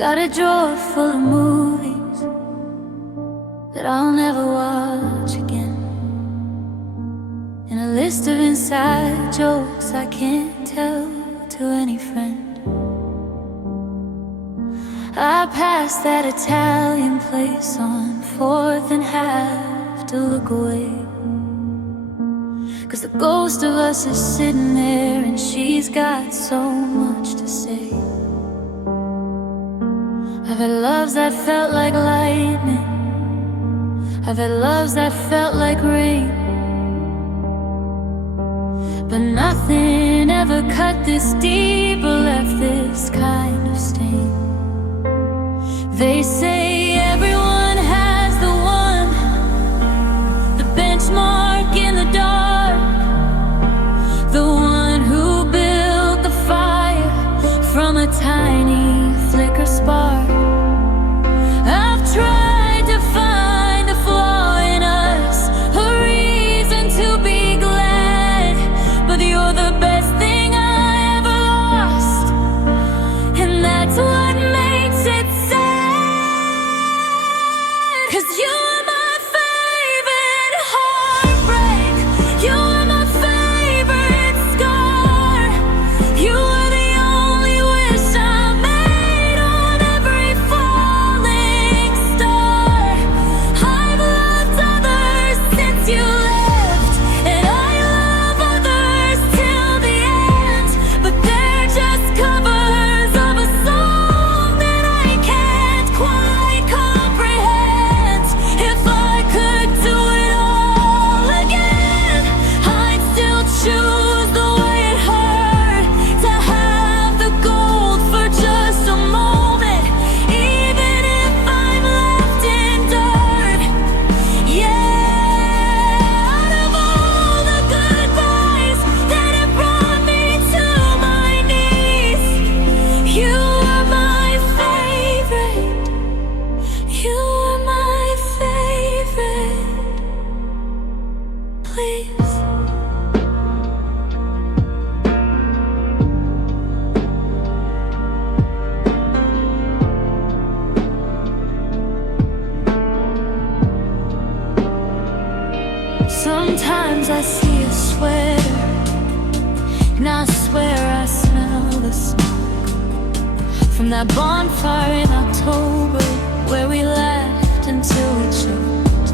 Got a drawer full of movies that I'll never watch again, and a list of inside jokes I can't tell to any friend. I passed that Italian place on 4th and have to look away, 'cause the ghost of us is sitting there and she's got so much to say. I've had loves that felt like lightning, I've had loves that felt like rain, but nothing ever cut this deep or left this kind of stain. They say everyone has the one, the benchmark in the dark, the one who built the fire from a tiny flicker spark. I've tried to find a flaw in us, a reason to be glad, but you're the best thing I ever lost, and that's what makes it sad. 'Cause you are my favorite heartbreak, you are my favorite scar, you are the only wish I made on every falling star. I've loved others since you left, and I love others till the end, but they're just covers of a song that I can't quite comprehend. If I could do it all again, I'd still choose the way it hurt, to have the gold for just a moment, even if I'm left in dirt. Yeah, out of all the goodbyes that have brought me to my knees, you are my favorite, you are my favorite. Please. Sometimes I see a sweater, and I swear I smell the smoke from that bonfire in October where we laughed until we choked.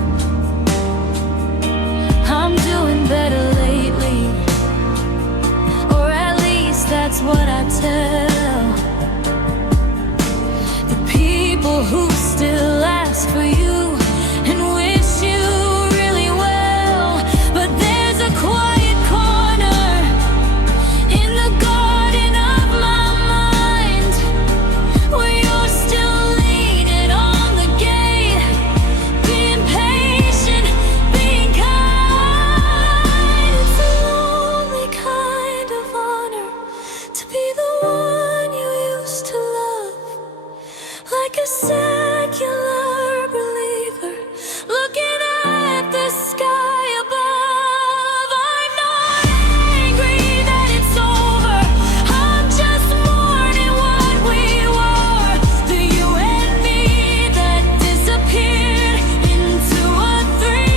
I'm doing better lately, or at least that's what I tell the people who still ask for you and wish you really well. But there's a quiet corner in the garden of my mind where you're still leaning on the gate, being patient, being kind. It's a lonely kind of honor to be the one you used to love, like a secular believer looking at the sky above. I'm not angry that it's over, I'm just mourning what we were, the you and me that disappeared into a dream.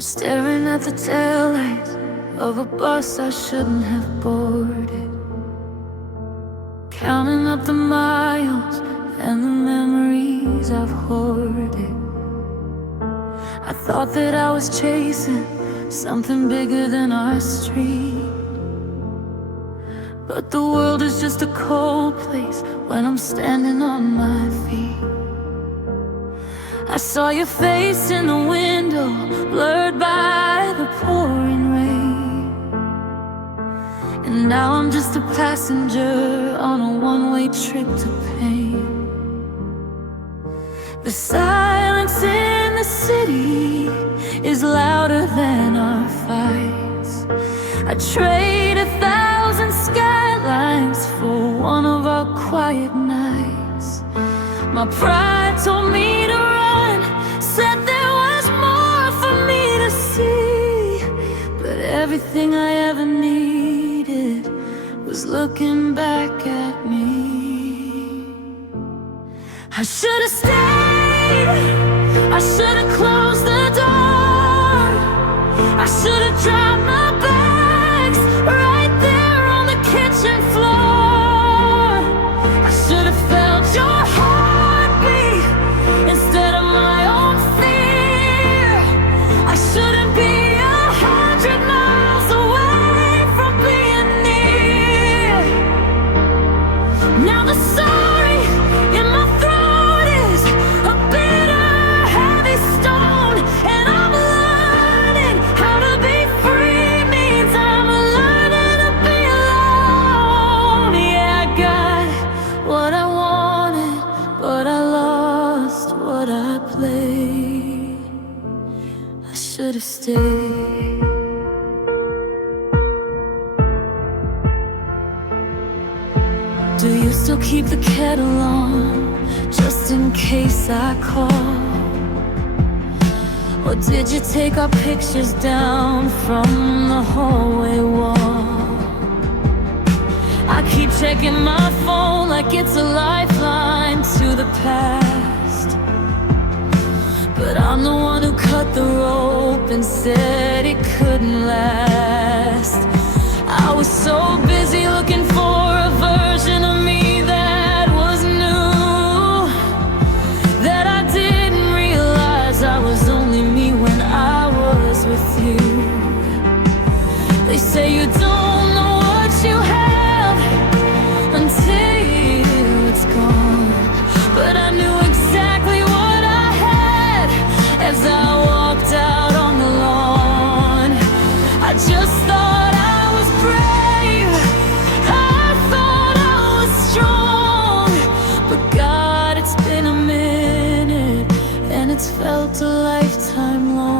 Staring at the taillights of a bus I shouldn't have boarded, counting up the miles and the memories I've hoarded. I thought that I was chasing something bigger than our street, but the world is just a cold place when I'm standing on my feet. I saw your face in the window, blurred by the pouring rain, and now I'm just a passenger on a one-way trip to pain. The silence in the city is louder than our fights. I trade 1,000 skylines for one of our quiet nights. My pride told me to run, said there was more for me to see, but everything I ever needed was looking back at me. I should have stayed, I should have closed the door, I should have dropped my bags right there on the kitchen floor. I should have felt your heartbeat instead of my own fear. I shouldn't be 100 miles away from being near. Now the sorry in my throat is a bitter, heavy stone, and I'm learning how to be free. Means I'm learning to be alone. Yeah, I got what I wanted, but I lost what I played. I should have stayed. Do you still keep the kettle on, just in case I call? Or did you take our pictures down from the hallway wall? I keep checking my phone like it's a lifeline to the past, but I'm the one who cut the rope and said it couldn't last. I was so busy looking for a version of me that was new, that I didn't realize I was only me when I was with you. They say you don't know what you have until it's gone, but I knew exactly what I had as I walked out on the lawn. I just thought I was brave, I thought I was strong, but God, it's been a minute and it's felt a lifetime long.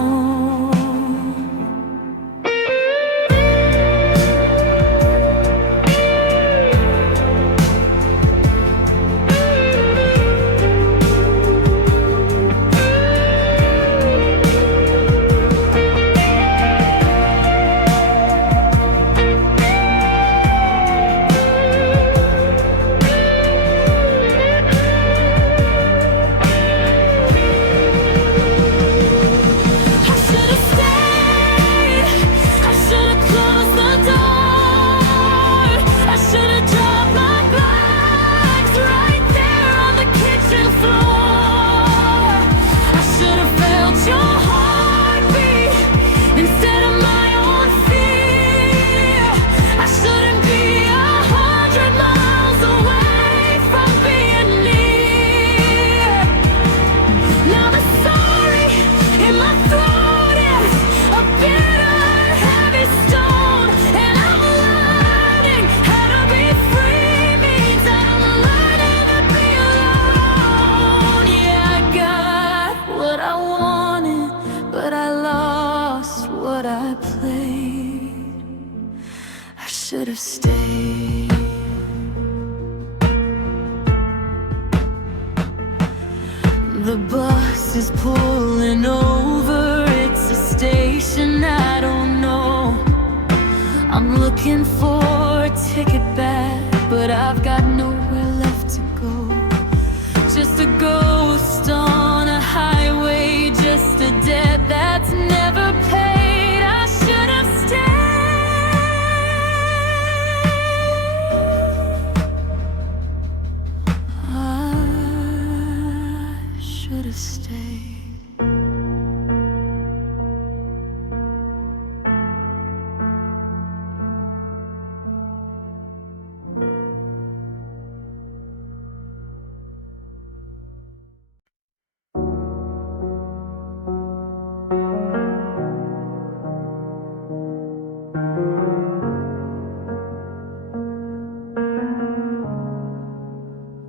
Should have stayed. The bus is pulling over, it's a station I don't know. I'm looking for a ticket back, but I've got nowhere left to go. Just a ghost on a highway, just a debt that's never paid. to stay.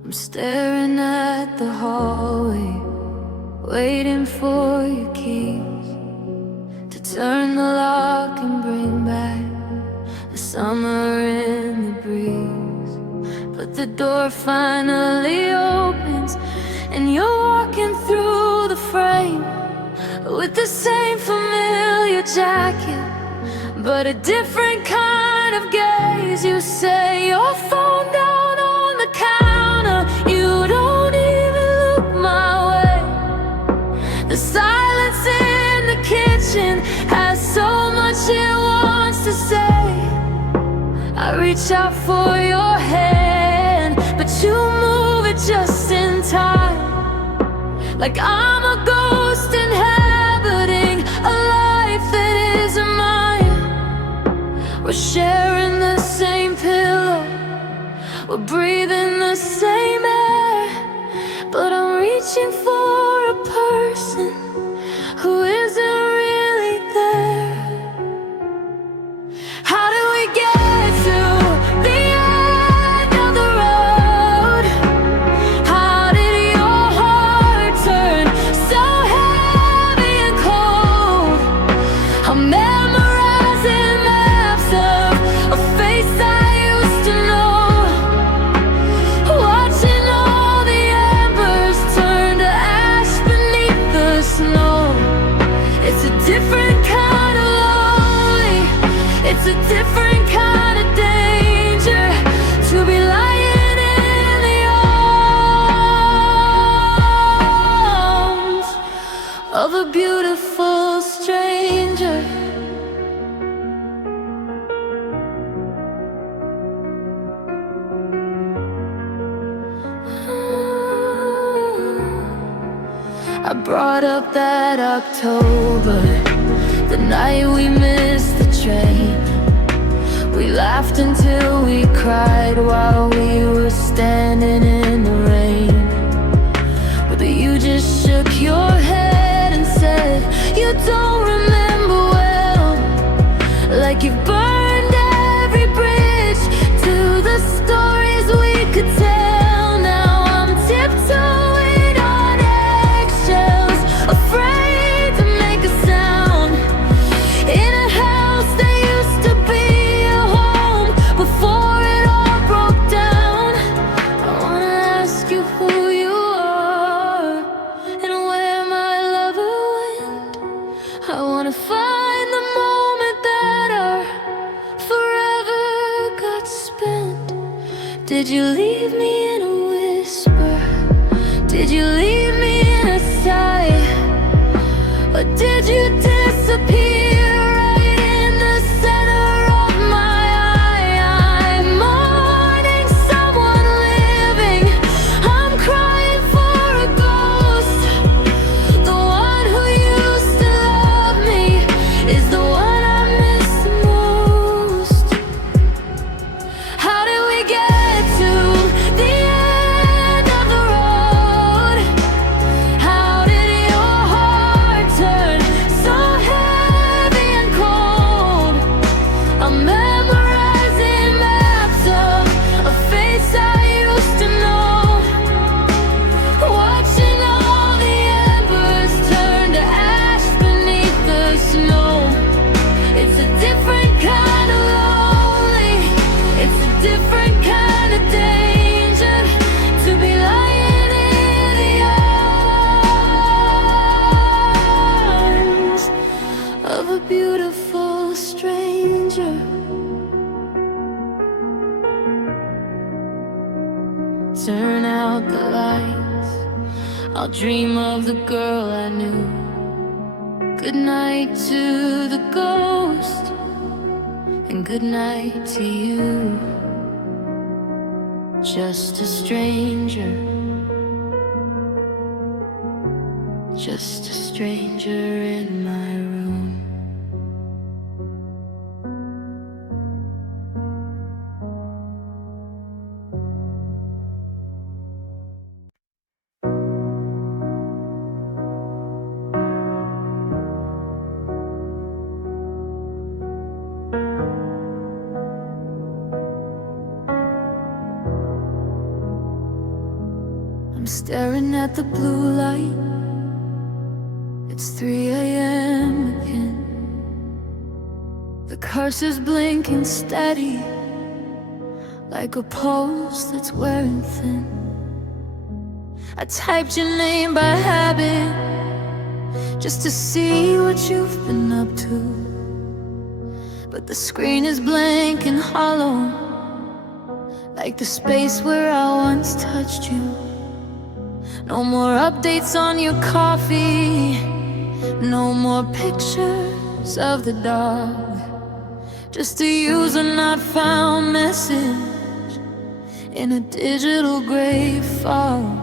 I'm staring at the hallway, waiting for your keys to turn the lock and bring back the summer in the breeze. But the door finally opens and you're walking through the frame with the same familiar jacket, but a different kind of gaze. You say your phone down on the counter, you don't even look my way. The silence in the kitchen has so much it wants to say. I reach out for your hand, but you move it just in time, like I'm a ghost inhabiting a life that isn't mine. We're sharing the same pillow, we're breathing the same air, but I'm reaching for a person who isn't really there. How do we get to the end of the road? How did your heart turn so heavy and cold? I'm memorizing maps of a face I used to know, watching all the embers turn to ash beneath the snow. It's a different kind of lonely, it's a different kind of danger to be lying in the arms of a beautiful stranger. I brought up that October, the night we missed the train. We laughed until we cried while we were standing in the rain. But you just shook your head and said you don't remember well, like you burned every bridge to the stories we could tell. Now I'm tiptoeing on eggshells, afraid to make a sound, in a house that used to be a home before it all broke down. I wanna ask you who you are and where my lover went. I wanna find the moment that our forever got spent. Did you leave me in a whisper? Did you leave me in a sigh? Or did you disappear right in the center of my eye? I'm mourning someone living, I'm crying for a ghost. The one who used to love me is the one I miss the most. How did we get to the end of the road? How did your heart turn so heavy and cold? I'm memorizing maps of a face I used to know, watching all the embers turn to ash beneath the snow. It's a different kind of lonely, it's a different kind of danger to be lying in the arms of a beautiful stranger. Turn out the lights, I'll dream of the girl I knew. Good night to the ghost, and good night to you. Just a stranger. just a stranger in my room. I'm staring at the blue light. It's 3 a.m. again. The curse is blinking steady, like a pulse that's wearing thin. I typed your name by habit, just to see what you've been up to. But the screen is blank and hollow, like the space where I once touched you. No more updates on your coffee, no more pictures of the dog. Just a user not found message in a digital grave fog.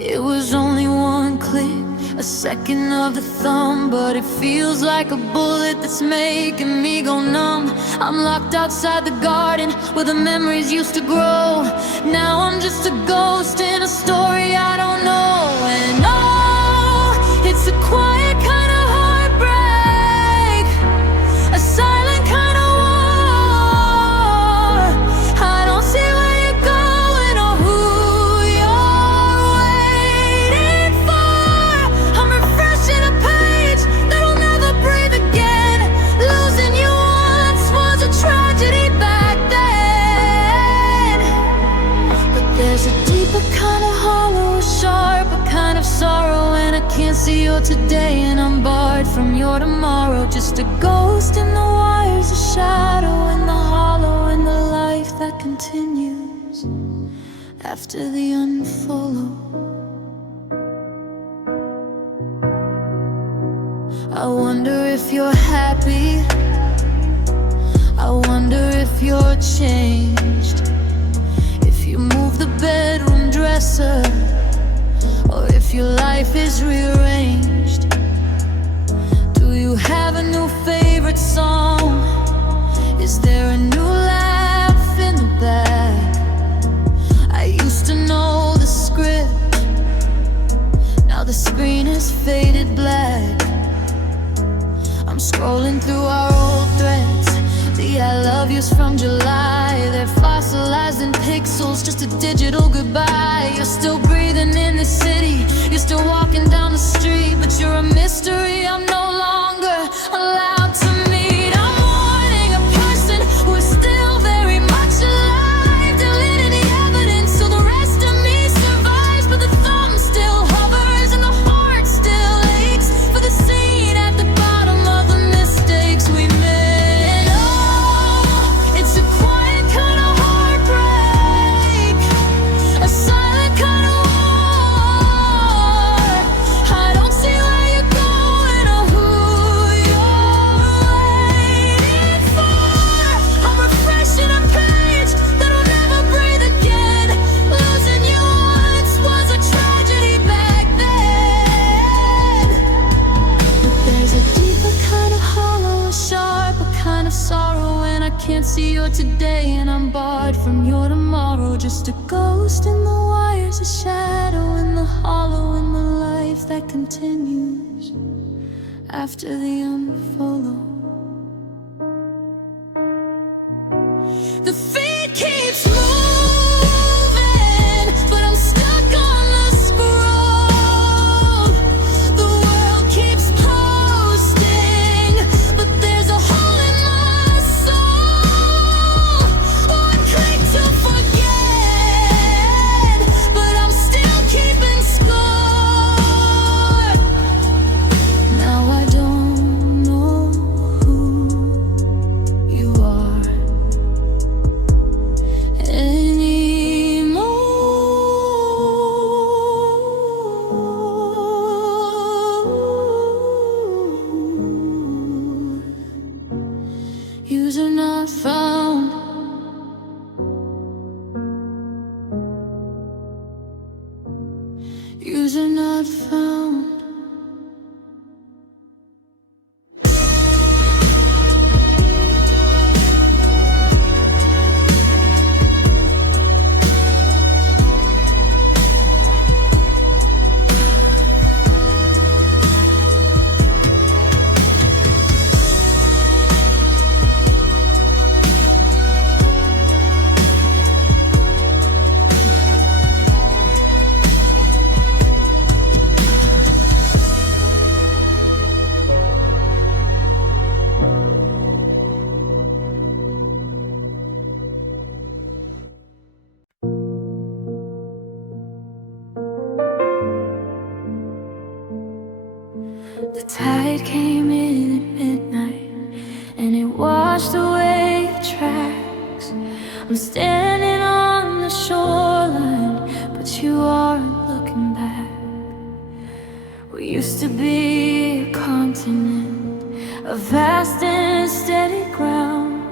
It was only one click, a second of the thumb, but it feels like a bullet that's making me go numb. I'm locked outside the garden where the memories used to grow. Now I'm just a ghost in a story I don't know. And oh, it's a quiet kind of heartbreak, a silent kind of war. I don't see where you're going or who you're waiting for. I'm refreshing a page that'll never breathe again. Losing you once was a tragedy back then. But there's a deeper kind of hollow, a sharper kind of sorrow, and I can't see your today, and I'm barred from your tomorrow. Just a ghost in the wires, a shadow in the hollow, and the life that continues after the unfollow. I wonder if you're happy, I wonder if you're changed, if you move the bedroom dresser, or if your life is rearranged. Do you have a new favorite song? Is there a new laugh in the back? I used to know the script, now the screen is faded black. I'm scrolling through our old threads, the I love yous from July. They're fossilized in pixels, just a digital goodbye. You're still breathing in the city, you're still walking down the street, but you're a mystery I'm no longer allowed to meet. I'm mourning a person who is still very much alive, deleting the evidence so the rest of me survives. But the thumb still hovers and the heart still aches for the scene at the bottom of the mistakes we made. Oh, it's a quiet kind of heartbreak, a silent kind of war. I don't see where you're going or who you're waiting for. I'm refreshing a page that'll never breathe again. Losing you once was a tragedy back then. But there's a deeper kind of hollow, a sharper kind of sorrow, and I can't see your today, and I'm barred from your tomorrow. Just a ghost in the wires, a shadow in the hollow, and the life that continues after the unfollow. The feed keeps moving, but I'm stuck on the scroll. The world keeps posting, but there's a hole in my soul. One click to forget, but I'm still keeping score. Now I don't know User not found. The tide came in at midnight, and it washed away the tracks. I'm standing on the shoreline, but you aren't looking back. We used to be a continent, a vast and steady ground.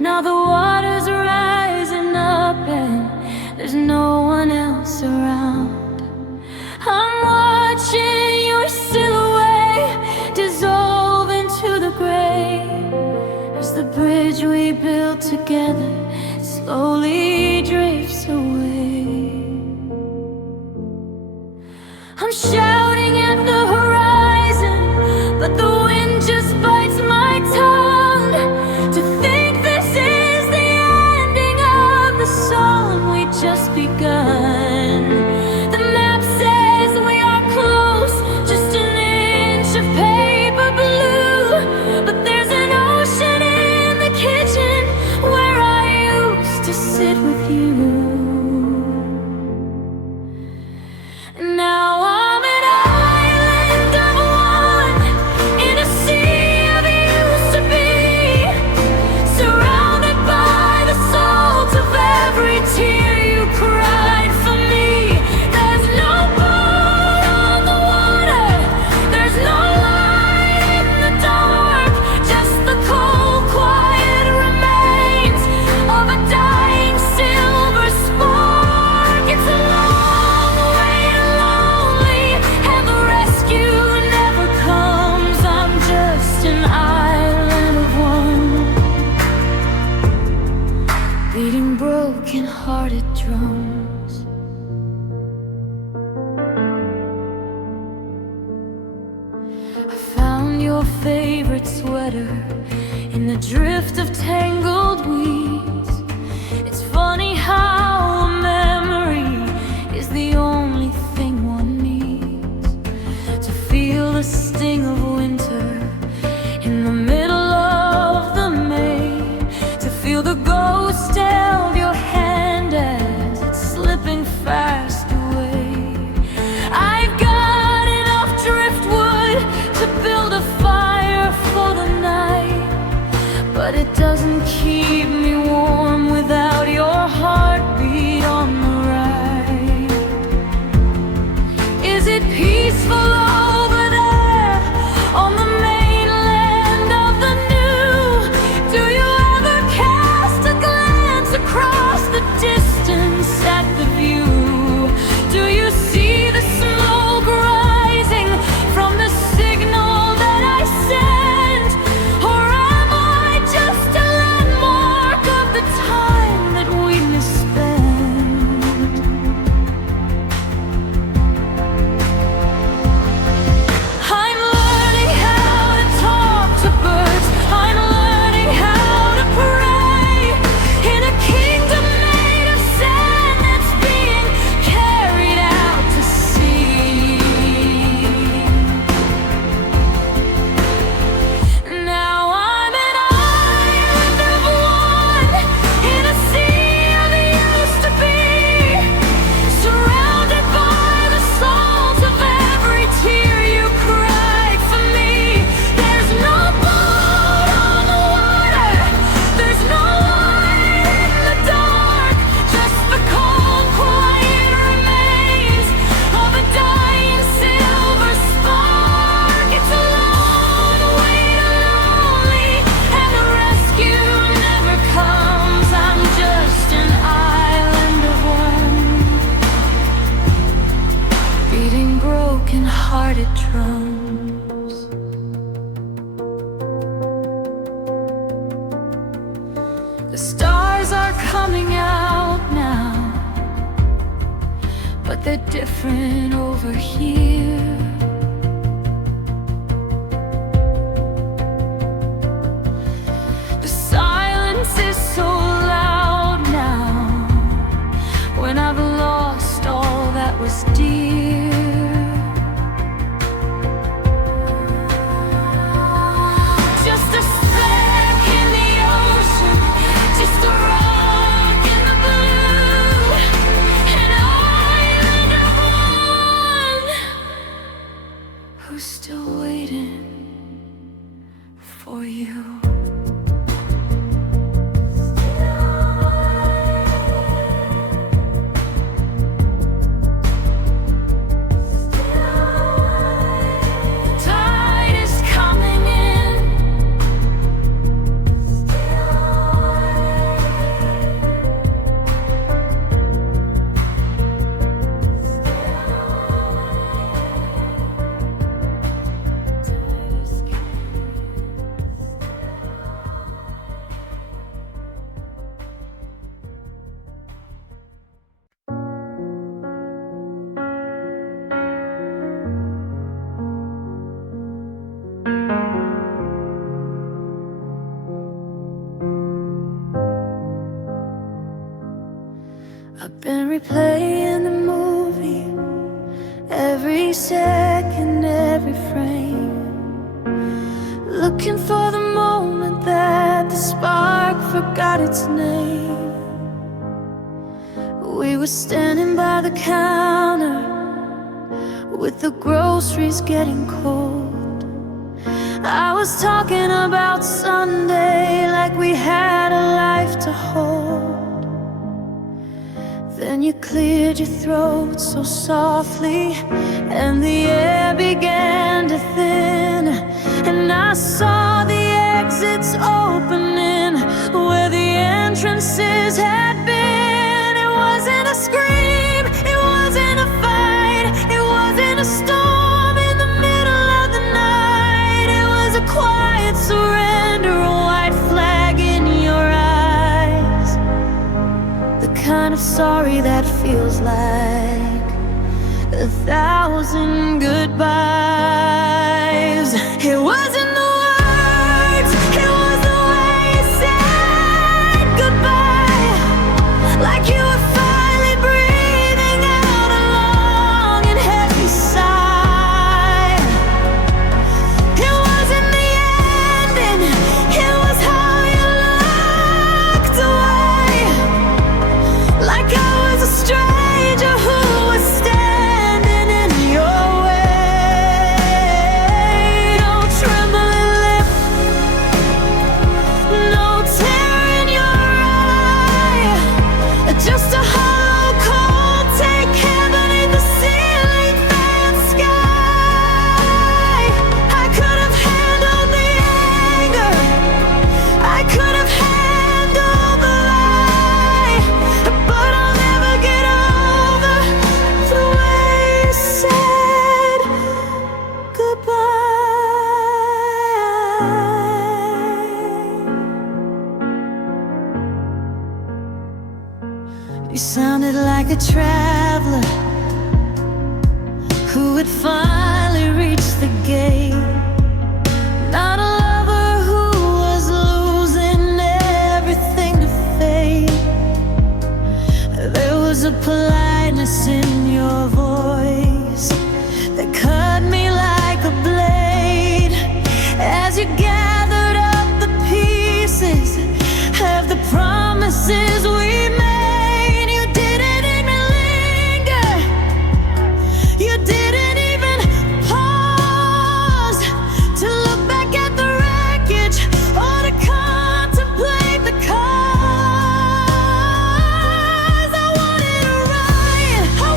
Now the water's rising up and there's no one else around. I'm watching your silhouette dissolve into the gray as the bridge we built together slowly drifts away. I'm shouting at the horizon, but the wind just bites my tongue. To think this is the ending of the song we just begun. The map says we are close, just an inch of paper blue, but there's an ocean in the kitchen where I used to sit with you. And now I'm an island of one in a sea of used to be, surrounded by the salt of every tear you cried for me. There's no boat on the water, there's no light in the dark, just the cold, quiet remains of a dying silver spark. It's a long way to lonely, and the rescue never comes. I'm just an island of one, beating broken-hearted drums. I found your favorite sweater in the drift of tangled weeds. It's funny how a memory is the only thing one needs to feel the sting of winter in the middle of the May, to feel the ghost of your hand as it's slipping fast away. I've got enough driftwood to build a fire for the night, but it doesn't broken-hearted drums. The stars are coming out now, but they're different over here. The silence is so loud now, when I've lost all that was dear. Just a speck in the ocean, just a rock in the blue, and I'm the one who's still waiting for you. I've been replaying the movie, every second, every frame, looking for the moment that the spark forgot its name. We were standing by the counter, with the groceries getting cold. I was talking about Sunday like we had a life to hold. Then you cleared your throat so softly, and the air began to thin, and I saw the exits opening where the entrances had been. It wasn't a scream, it wasn't a fight, it wasn't a storm in the middle of the night. It was a quiet surrender, a white flag in your eyes, the kind of sorry that feels like 1,000 goodbyes. It wasn't the words, it was the way you said goodbye, like you were finally breathing out a long and heavy sigh. It wasn't the ending, it was how you looked away, like I was a stranger who was standing in your way. No trembling lip, no tear in your eye, just a hollow cold take care beneath the ceiling fan sky. I could have handled the anger, I could have handled the lie, but I'll never get over the way you said goodbye. You sounded like a traveler who had finally reached the gate, not a lover who was losing everything to fate. There was a politeness in your voice that cut me like a blade, as you gathered up the pieces of the promises we made. You didn't even linger, you didn't even pause to look back at the wreckage or to contemplate the cause. I wanted to write, I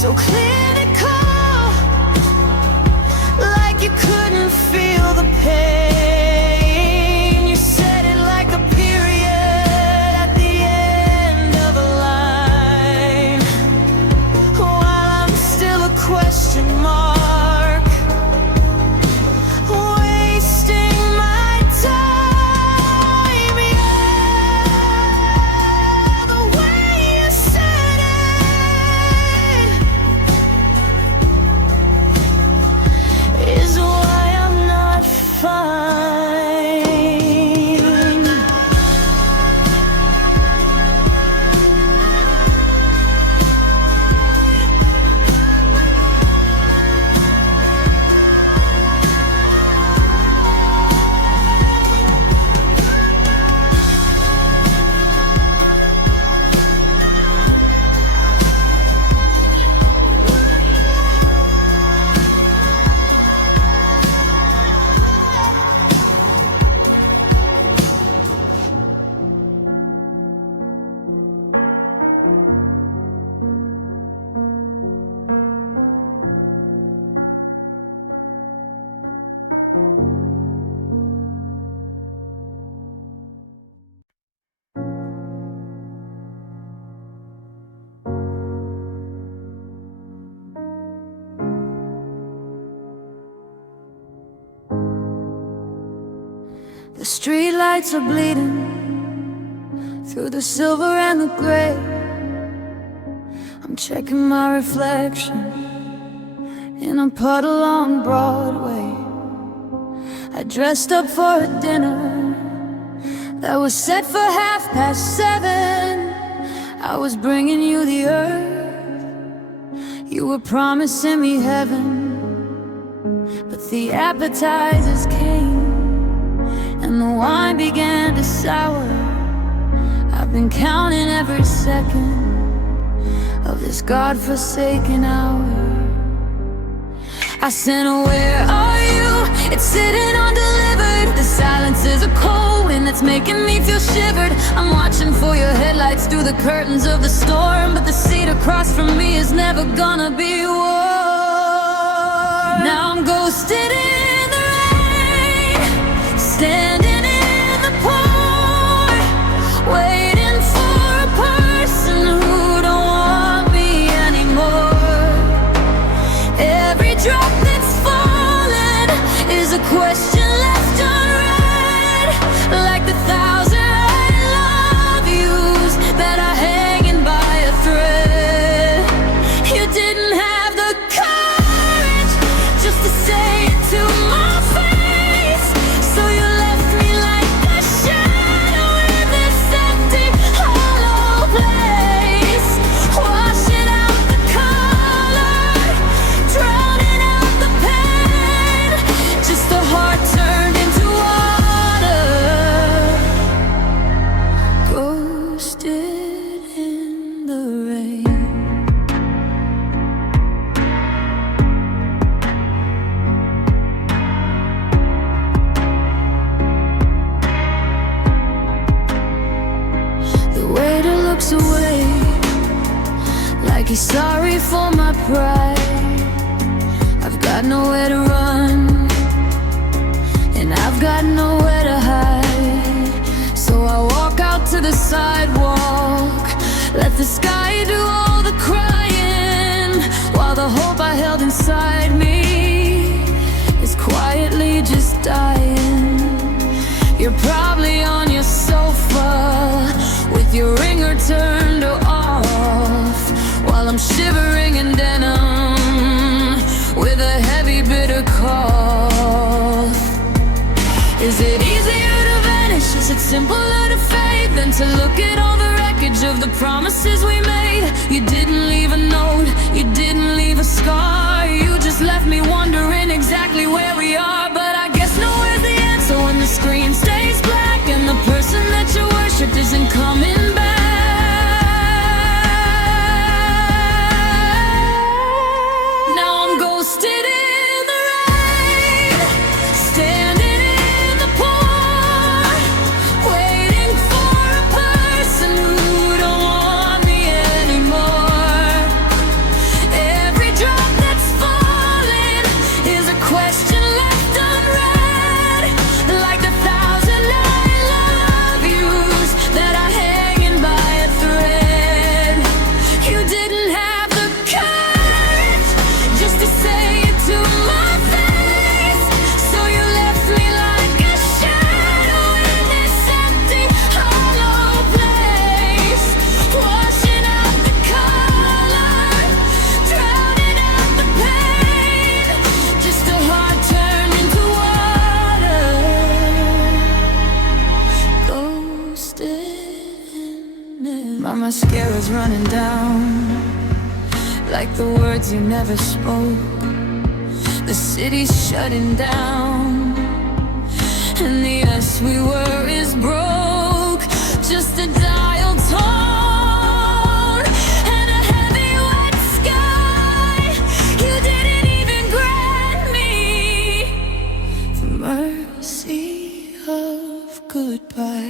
so clinical, like you couldn't feel the pain. You said it like a period at the end of a line, while I'm still a question mark, wasting my time. Yeah, the way you said it is why I'm not fine. The streetlights are bleeding through the silver and the gray. I'm checking my reflection in a puddle on Broadway. I dressed up for a dinner that was set for 7:30. I was bringing you the earth, you were promising me heaven, but the appetizers came and the wine began to sour. I've been counting every second of this godforsaken hour. I sent a "where are you?" It's sitting undelivered. The silence is a cold wind that's making me feel shivered. I'm watching for your headlights through the curtains of the storm, but the seat across from me is never gonna be warm. Now I'm ghosted in the rain, standing in the pour, waiting for a person who don't want me anymore. Every drop that's fallen is a question left unread, like the thousand I love yous that are hanging by a thread. You didn't have the courage just to say it to my face, so you left me like a shadow in this empty, hollow place, washing out the color, drowning out the pain, just a heart turned into water, ghosted in the rain. The waiter looks away, like he's sorry for my pride. I've got nowhere to run, and I've got nowhere to hide. So I walk out to the sidewalk, let the sky do all the crying, while the hope I held inside me is quietly just dying. You're probably on your sofa with your ringer turned off, while I'm shivering in denim with a heavy bitter cough. Is it easier to vanish? Is it simpler to fade than to look at all the wreckage of the promises we made? You didn't leave a note, you didn't leave a scar, you just left me wondering exactly where we are. But I guess nowhere's the answer when the screen stays black and the person that you worshipped isn't coming back. Now I'm ghosted in the rain, standing in the pour, waiting for a person who don't want me anymore. running down, like the words you never spoke. The city's shutting down, and the us we were is broke. Just a dial tone and a heavy wet sky. You didn't even grant me the mercy of goodbye.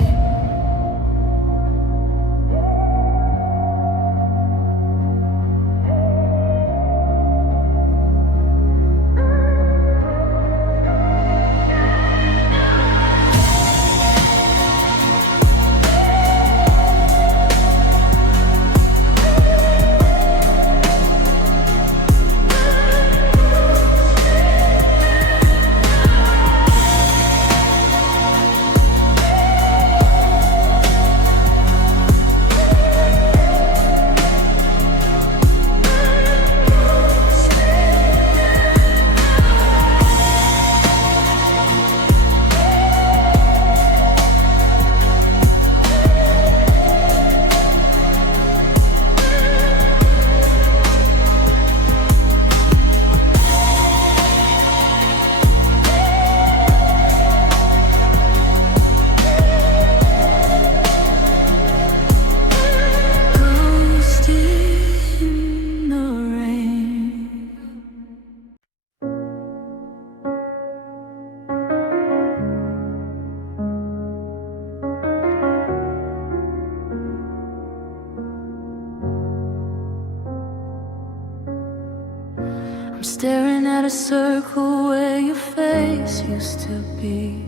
I'm staring at a circle where your face used to be.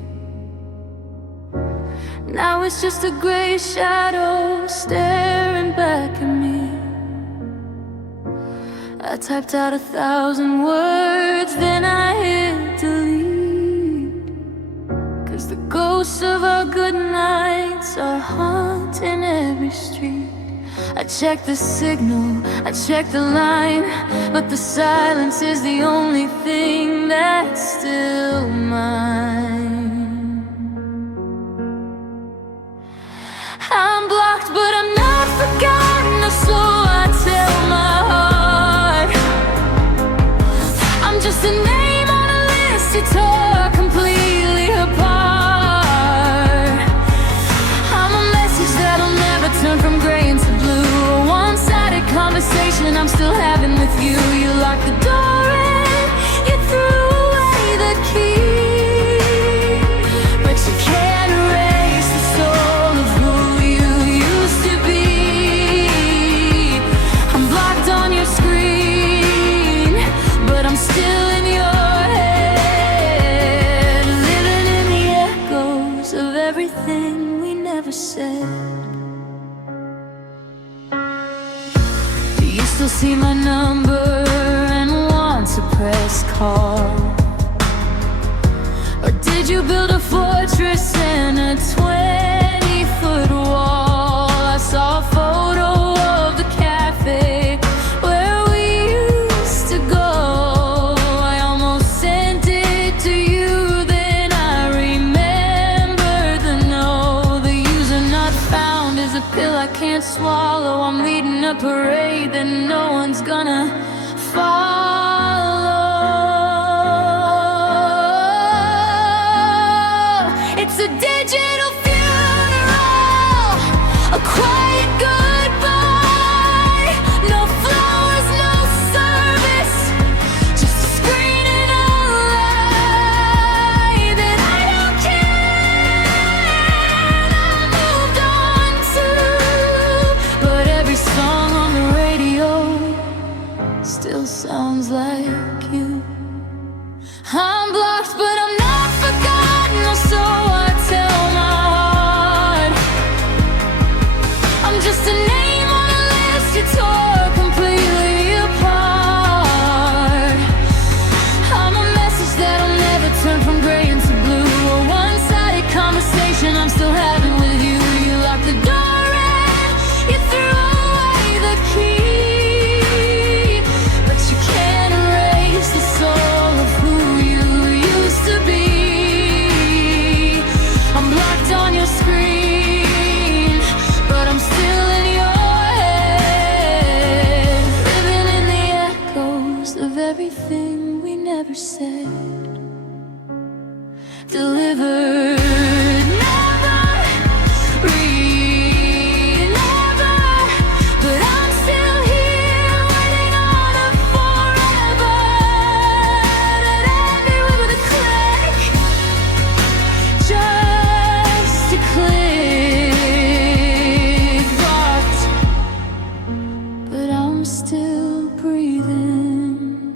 Now it's just a gray shadow staring back at me. I typed out 1,000 words, then I hit delete. 'Cause the ghosts of our good nights are haunting every street. I check the signal, I check the line, but the silence is the only thing that's still mine. I'm blocked, but I'm not forgotten, so I tell my heart I'm just a name on a list you tore completely apart. I'm a message that'll never turn from gray into blue. A one-sided conversation I'm still having with you. You locked the door and you threw away the key, but you can't erase the soul of who you used to be. I'm blocked on your screen, but I'm still in your head, living in the echoes of everything we never said. Still see my number and want to press call? Or did you build a fortress in a 20-foot wall? I saw a photo of the cafe where we used to go. I almost sent it to you, then I remembered the note. The user not found is a pill I can't swallow. I'm leading a parade that no one's gonna follow. It's a digital funeral, a quiet goodbye. No flowers, no service, just a screen and a lie that I don't care. I moved on to, but every song on the radio still sounds like you. I'm blocked, but I'm not forgotten, so I tell my heart I'm just a name on a list you tore completely apart. I'm a message that'll never turn from gray into blue. A one-sided conversation I'm still having with you. You locked the door and you threw away the key, but you can't erase the soul of who you used to memories of everything we never said. Delivered, never read, never. But I'm still here waiting on a forever that ended with a click, just a click. But I'm still breathing,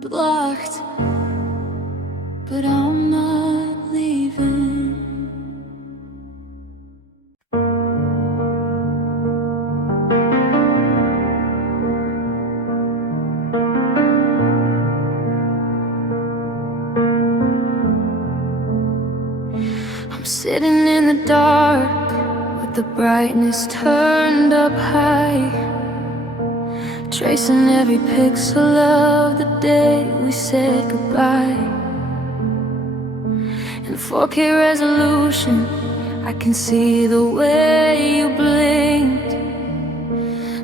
blocked. But I'm not leaving. I'm sitting in the dark with the brightness turned up high, tracing every pixel of the day we said goodbye. In 4K resolution, I can see the way you blinked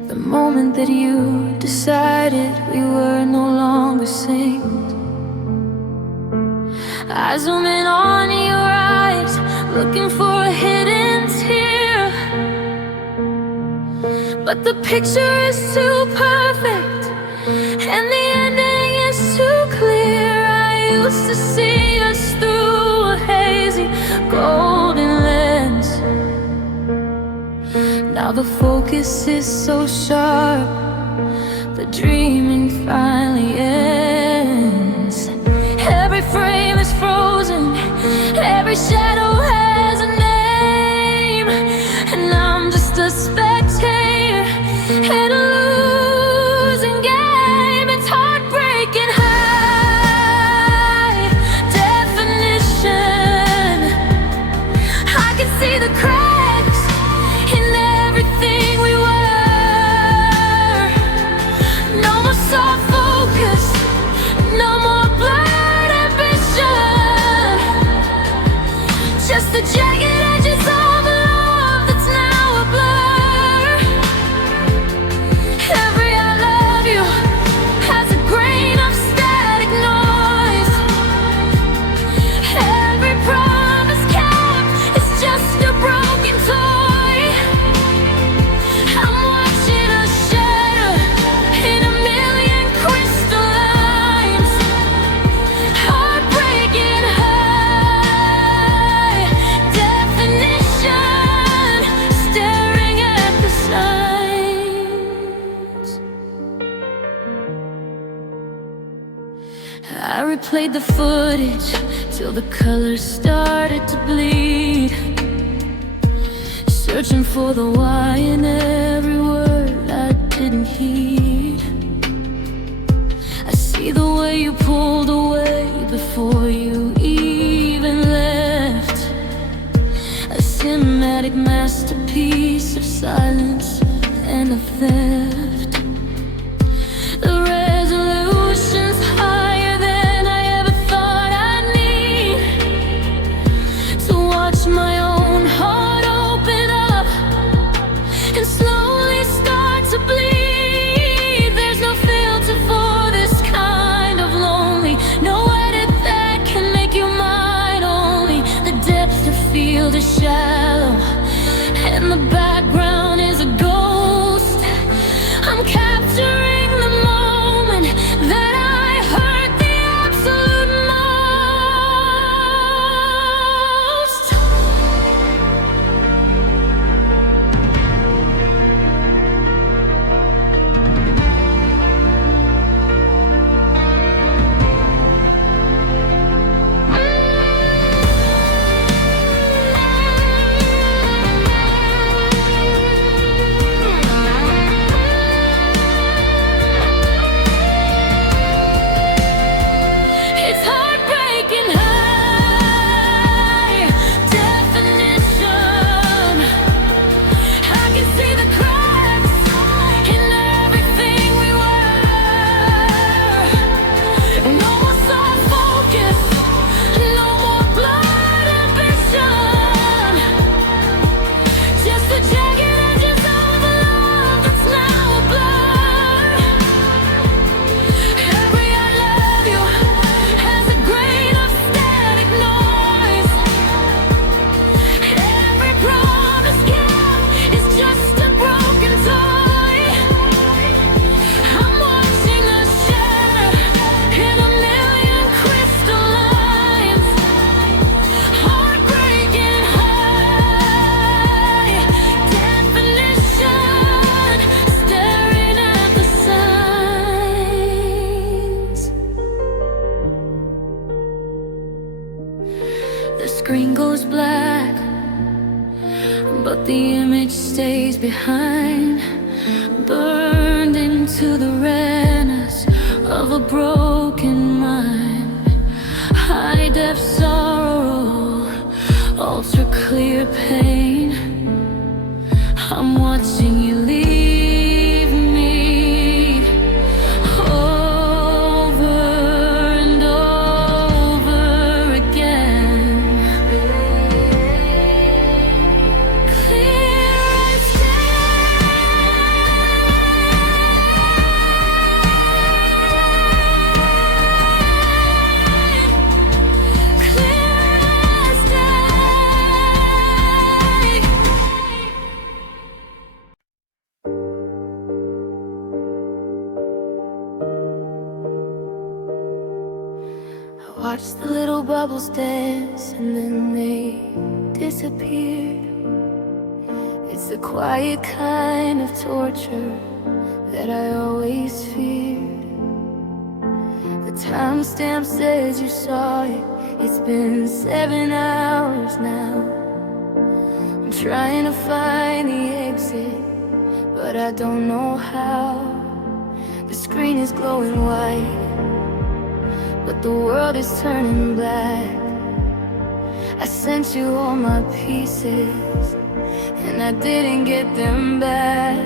the moment that you decided we were no longer synced. I zoom in on your eyes, looking for a hidden tear, but the picture is too perfect and the ending is too clear. I used to see us through a hazy golden lens. Now the focus is so sharp, the dreaming finally ends. Every frame is frozen, every shadow has a name, and I'm just a spectator in a losing game. It's heartbreaking high definition. I can see the cracks in everything we were. No more soft focus, no more blurred ambition, just the jagged edges of love that's now a blur. Every I love you has a grain of static noise. Every promise kept is just a broken toy. I'm watching us shatter in a million crystal lines. Heartbreaking high definition, staring at the signs. I replayed the footage till the colors started to bleed, searching for the why in every word I didn't heed. I see the way you pulled away before you even left, a cinematic masterpiece of silence and of theft. The resolution's higher than I ever thought I'd need, to watch my own heart open up and slowly start to bleed. There's no filter for this kind of lonely, no edit that can make you mine. Only the depth of field is shallow and the background is a ghost screen goes black, but the image stays behind, burned into the retinas of a broken mind. High-def sorrow, ultra-clear pain. I'm watching you leave me over and over again. Clear as day. Clear as day. Watch the little bubbles dance and then they disappear. It's the quiet kind of torture that I always feared. The timestamp says you saw it. It's been 7 hours now. I'm trying to find the exit, but I don't know how. The screen is glowing white, but the world is turning black. I sent you all my pieces, and I didn't get them back.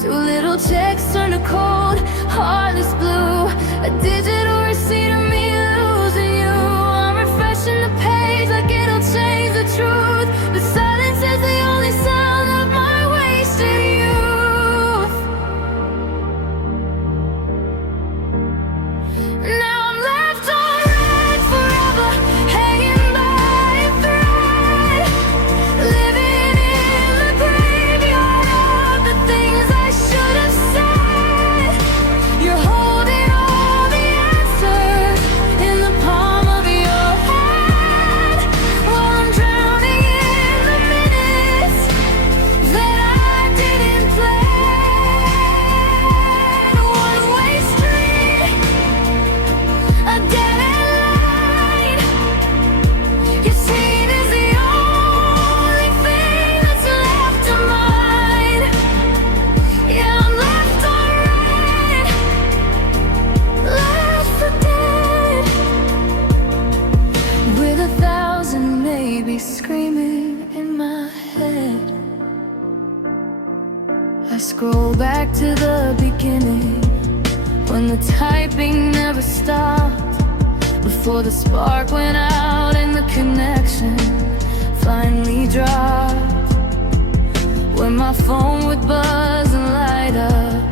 2 little checks turned to cold, heartless blue. A digital receipt of me losing you. I'm refreshing the page like it'll change the truth. The silence is the only sound of my wasted youth. Now I'm left on red forever, hanging by a thread, living in the graveyard of the things I should have said. You're holding all the answers in the palm of your hand, while I'm drowning in the minutes that I didn't plan. One-way street, a dead end line. Your scene is the only thing that's left of mine. Yeah, I'm left on red, left for dead, with 1,000 maybe screaming in my head. I scroll back to the beginning, when the typing never stopped, before the spark went out and the connection finally dropped. When my phone would buzz and light up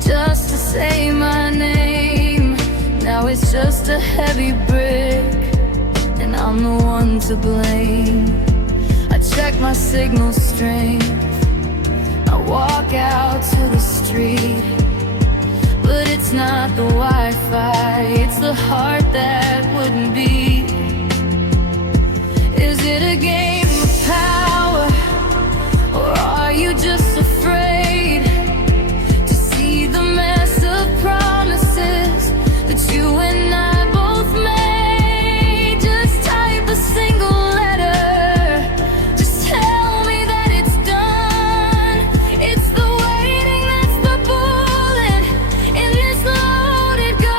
just to say my name. Now it's just a heavy brick, and I'm the one to blame. I check my signal strength, I walk out to the street, but it's not the Wi-Fi, it's the heart that wouldn't beat. Is it a game of power, or are you just afraid to see the mess of promises that you and I both made? Just type a single letter, just tell me that it's done. It's the waiting that's the bullet in this loaded gun.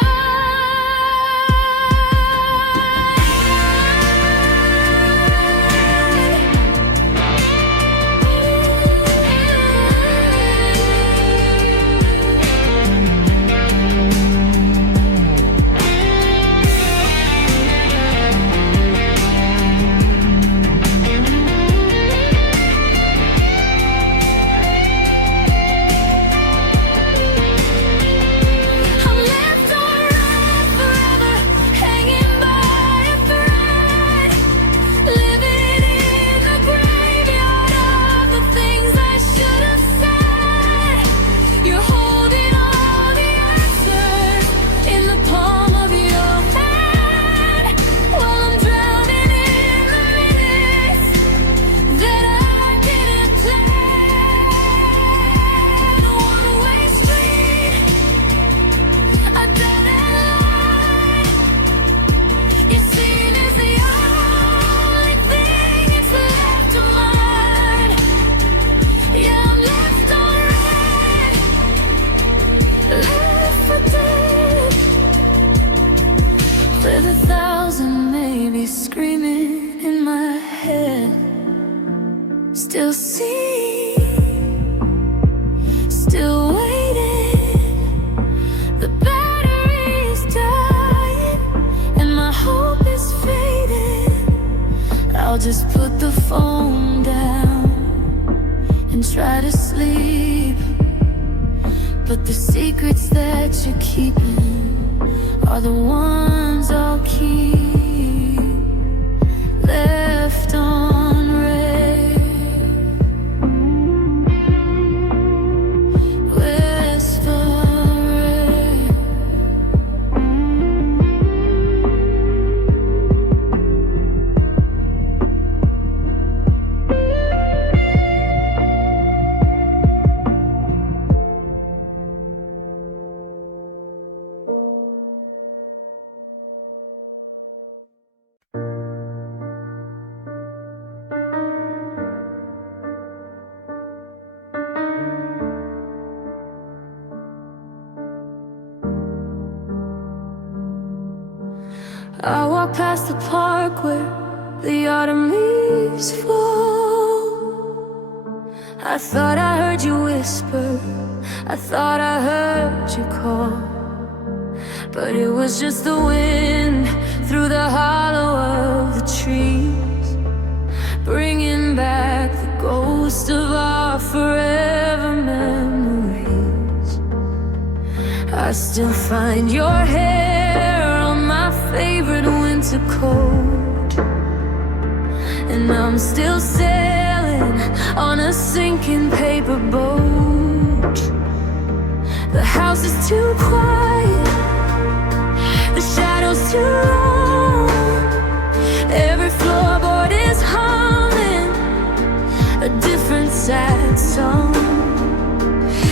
just put the phone down and try to sleep. But the secrets that you're keeping are the ones I'll keep left on red. Whisper red. I walk past the park where the autumn leaves fall. I thought I heard you whisper, I thought I heard you call, but it was just the wind through the hollow of the trees, bringing back the ghost of our forever memories. I still find your hair on my favorite winter coat, and I'm still sailing on a sinking paper boat. The house is too quiet, the shadows too long. Every floorboard is humming a different sad song.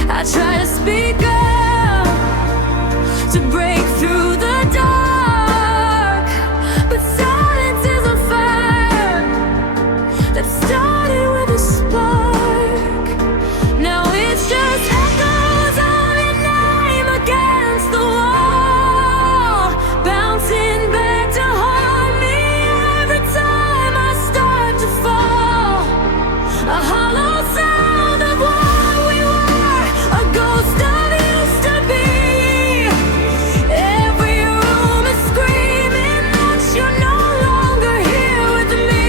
I try to speak up, to break through the dark, but silence is a fire that started with a spark. Now it's just echoes of your name against the wall, bouncing back to haunt me every time I start to fall. A hollow sound of what we were, a ghost of used to be. Every room is screaming that you're no longer here with me.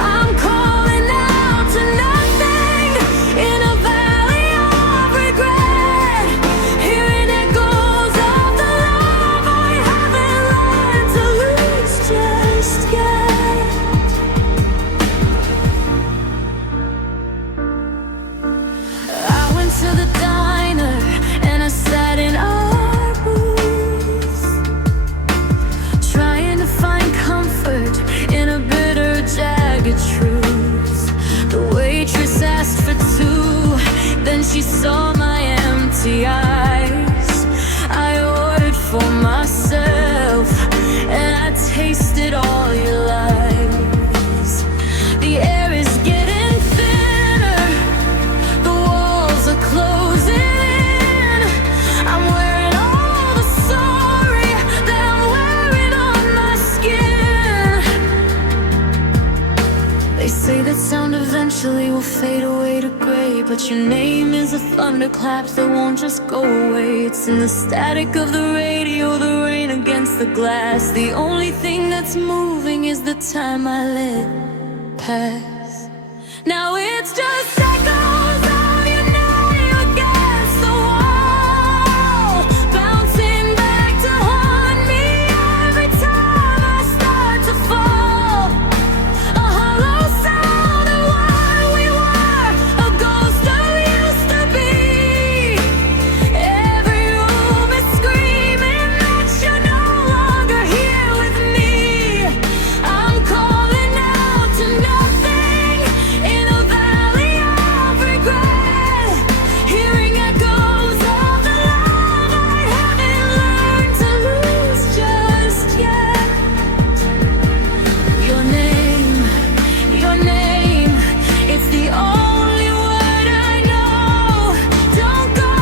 I'm calling out to nothing in a valley of regret, hearing echoes of the love I haven't learned to lose just yet. I went to the diner and I sat in our booth, trying to find comfort in a bitter, jagged truth. The waitress asked for two, then she saw my empty eyes. I ordered for myself and I tasted all your lies. The air is getting thinner, the walls are closing in. I'm wearing all the sorry that I'm wearing on my skin. They say that sound eventually will fade away to gray, but your name is a thunderclap that won't just go away. It's in the static of the radio, the rain against the glass. The only thing that's moving is the time I let pass. Now it's just echoes of your name against the wall, bouncing back to haunt me every time I start to fall. A hollow sound of what we were, a ghost of used to be. Every room is screaming that you're no longer here with me. I'm calling out to nothing in a valley of regret, hearing echoes of the love I haven't learned to lose just yet. Your name, it's the only word I know. Don't go,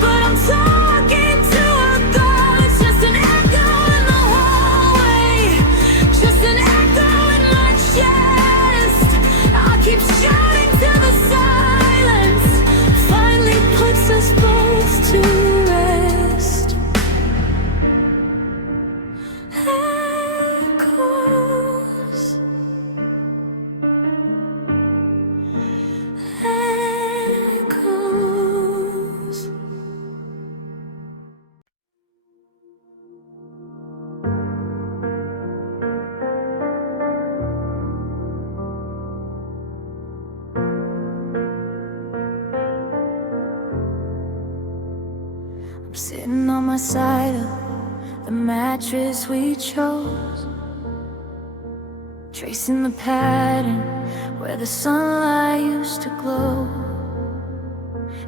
but I'm talking to a ghost, just an echo in the hallway, just an echo in my chest. I keep shouting till the silence finally puts us both to rest. Echoes Sitting on my side of the mattress we chose, tracing the pattern where the sunlight used to glow.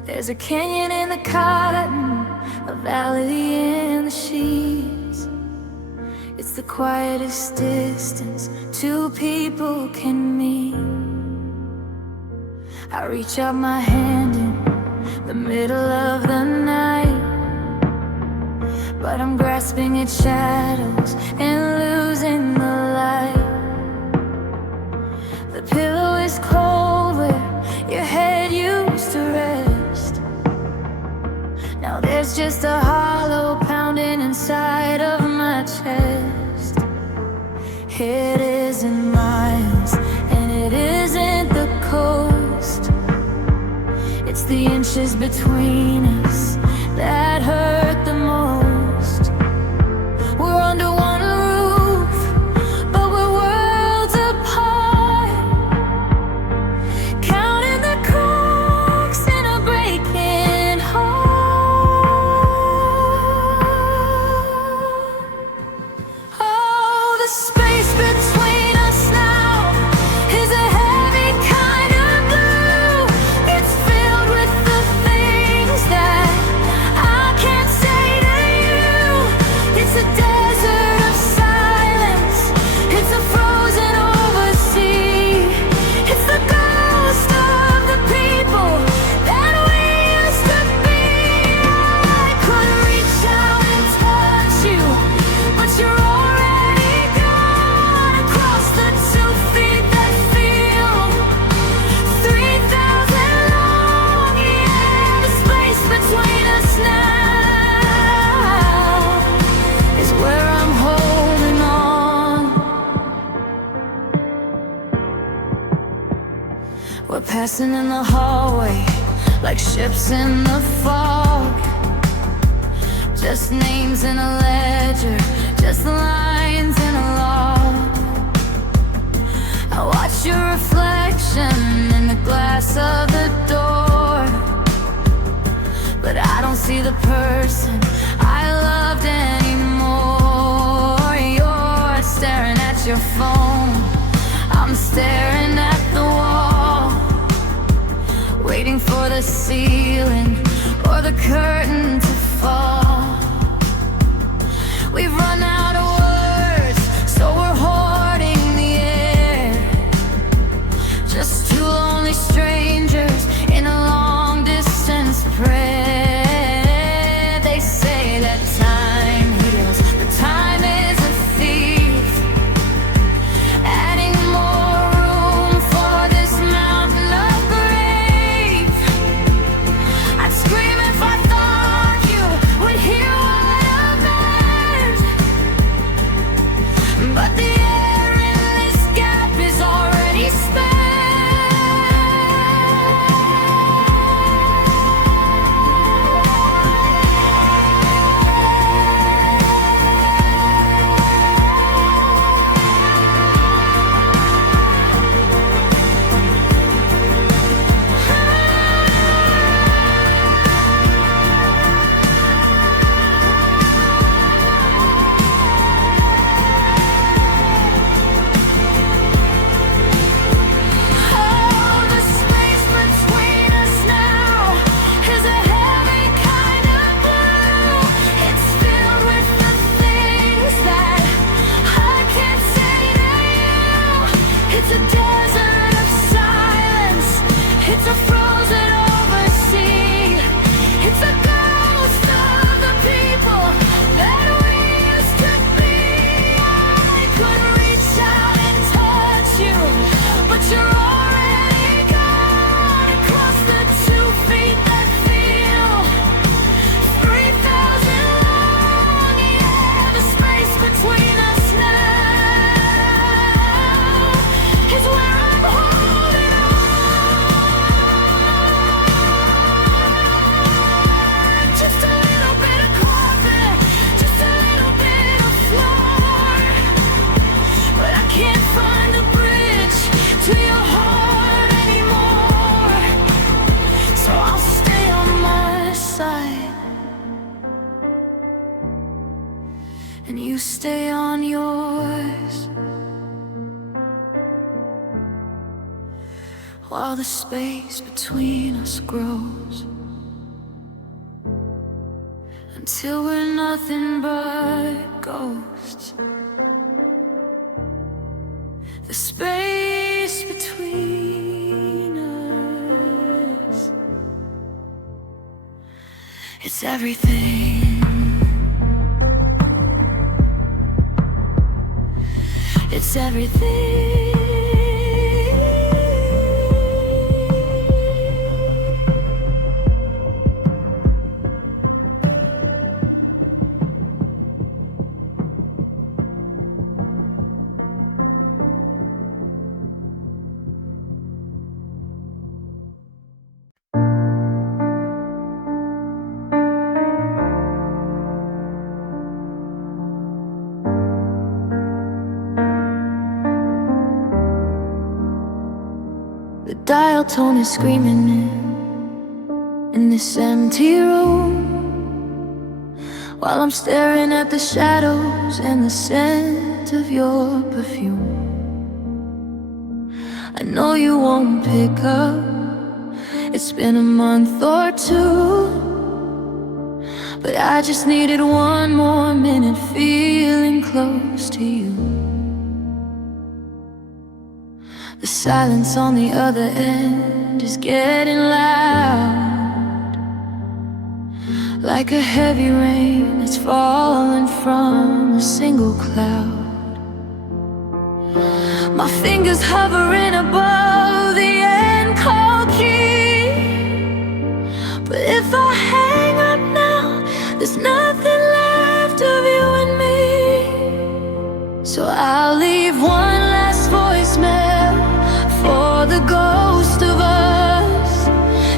There's a canyon in the cotton, a valley in the sheets. It's the quietest distance two people can meet. I reach out my hand in the middle of the night, but I'm grasping at shadows and losing the light. The pillow is cold where your head used to rest. Now there's just a hollow pounding inside of my chest. It isn't miles and it isn't the coast. It's the inches between us that hurt the most. We're under one roof, but we're worlds apart, counting the cracks in a breaking heart. Oh, the space between us now is a heavy kind of blue. It's filled with the things that I can't say to you. It's a desert of silence. It's a frozen over sea. It's the ghost of the people that we used to be. I could reach out and touch you, but you're already gone across the 2 feet that feel 3,000 long. Yeah, the space between us now is where I'm holding on. We're passing in the hallway like ships in the fog, just names in a ledger, just lines in a log. I watch your reflection in the glass of the door, but I don't see the person I loved anymore. You're staring at your phone, I'm staring at the wall, waiting for the ceiling or the curtain to fall. We've run out of words, so we're hoarding the air, just two lonely strangers in a long distance prayer. They say that time heals, but time is a thief, adding more room for this mountain of grief. I'd scream if I thought and you stay on yours, while the space between us grows, until we're nothing but ghosts. The space between us, it's everything. It's everything. The dial tone is screaming in this empty room, while I'm staring at the shadows and the scent of your perfume. I know you won't pick up, it's been a month or two, but I just needed one more minute feeling close to you. The silence on the other end is getting loud, like a heavy rain that's falling from a single cloud. My fingers hovering above the end call key, but if I hang up now, there's nothing left of you and me. So I'll leave one last voicemail for the ghost of us,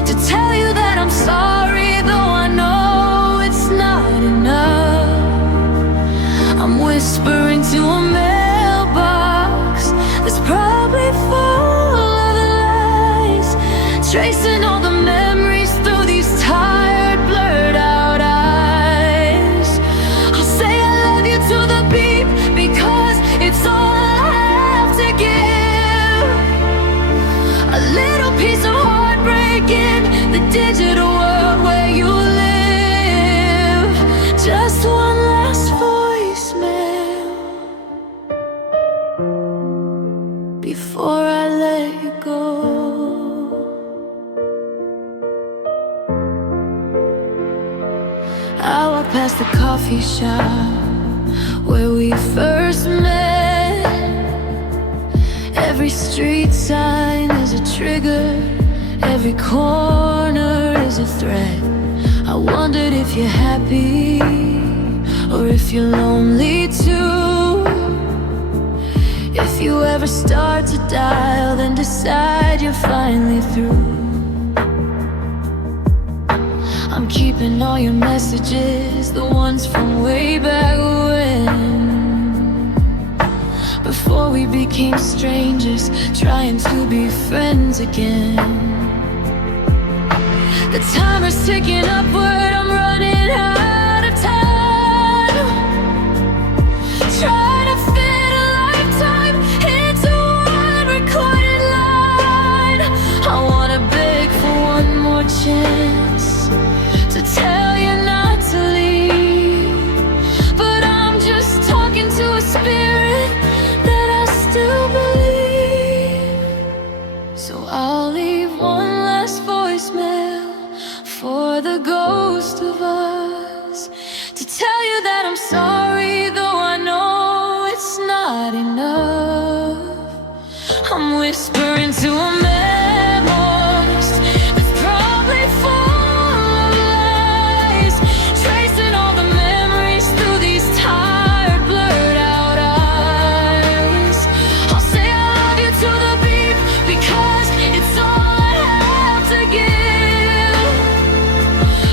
to tell you that I'm sorry, though I know it's not enough. I'm whispering to a mailbox that's probably full of lies, tracing all the memories through these tired, blurred out eyes. I'll say I love you to the beep, because it's all I have to give. A little piece of heartbreak in the digital world where you live. Just one last voicemail before I let you go. I walk past the coffee shop where we first met. Every street sign is a trigger, every corner is a threat. I wondered if you're happy, or if you're lonely too. If you ever start to dial, then decide you're finally through. I'm keeping all your messages, the ones from way back when, before we became strangers, trying to be friends again. The timer's ticking upward, I'm running out of time, trying to fit a lifetime into one recorded line. I wanna beg for one more chance to tell you not to leave, but I'm just talking to a spirit that I still believe. So I'll leave one last voicemail for the ghost of us, to tell you that I'm sorry, though I know it's not enough. I'm whispering to a memoir that's probably full of lies, tracing all the memories through these tired, blurred out eyes. I'll say I love you to the beep, because it's all I have to give.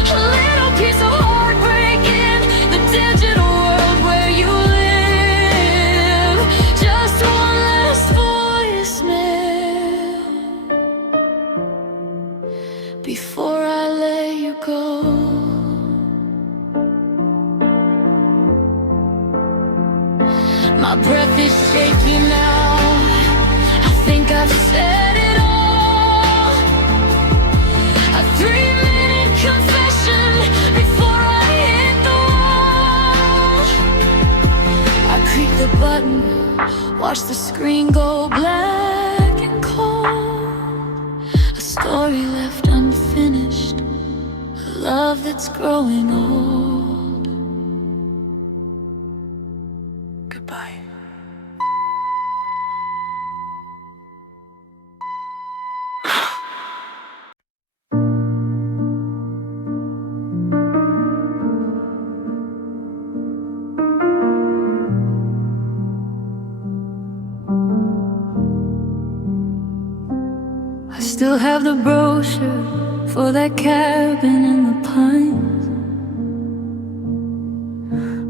A little piece of heartbreak in the digital world where you live. Just one last voicemail My breath is shaky now. I think I've said it all. A 3-minute confession before I hit the wall. I creak the button, watch the screen go black and cold. A story left unfinished, a love that's growing old. Goodbye. I still have the brochure for that cabin in the pines,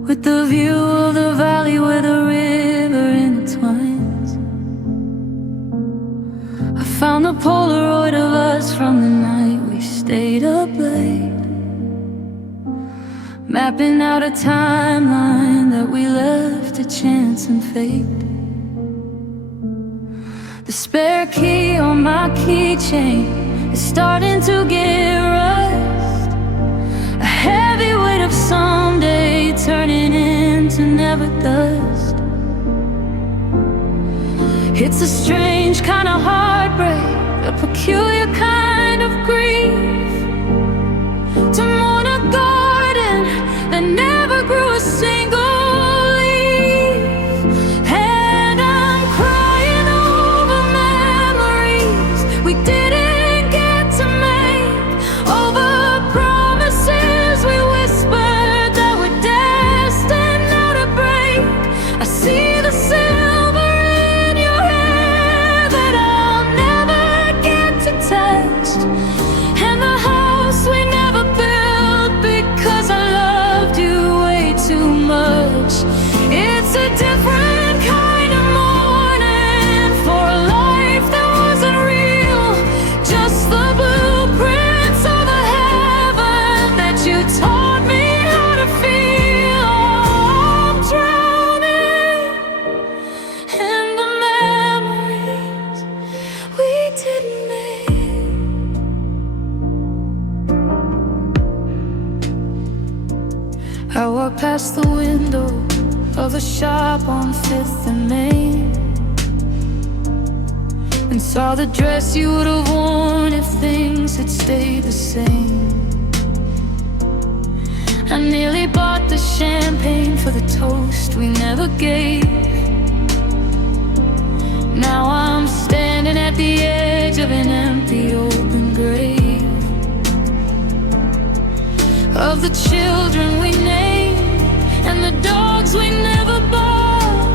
with the view of the valley where the river intertwines. I found the Polaroid of us from the night we stayed up late, mapping out a timeline that we left to chance and fate. The spare key on my keychain is starting to get rust, a heavy weight of someday turning into never dust. It's a strange kind of heartbreak, a peculiar kind of grief, to mourn a garden that never grew a single past the window of a shop on 5th and Main, and saw the dress you would have worn if things had stayed the same. I nearly bought the champagne for the toast we never gave. Now I'm standing at the edge of an empty open grave, of the children we named and the dogs we never bought,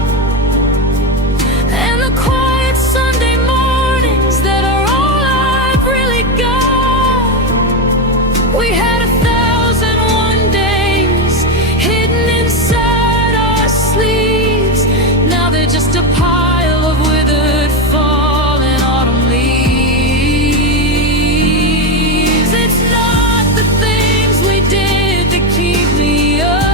and the quiet Sunday mornings that are all I've really got. We had 1,001 days hidden inside our sleeves. Now they're just a pile of withered fallen autumn leaves. It's not the things we did that keep me up.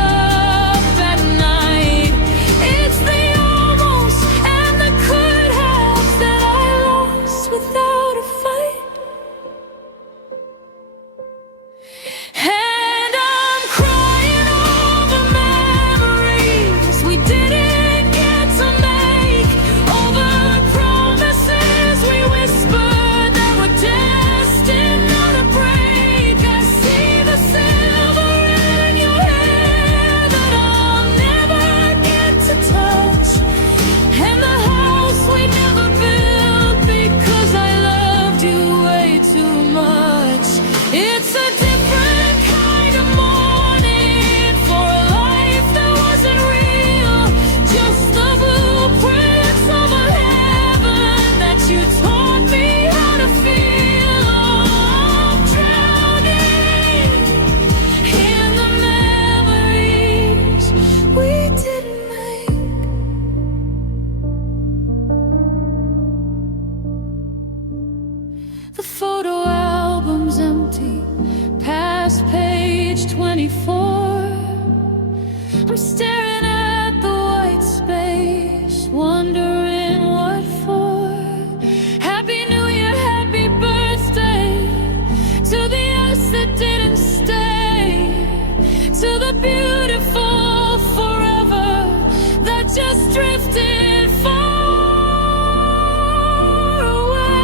The photo album's empty, past page 24. I'm staring at the white space beautiful forever that just drifted far away.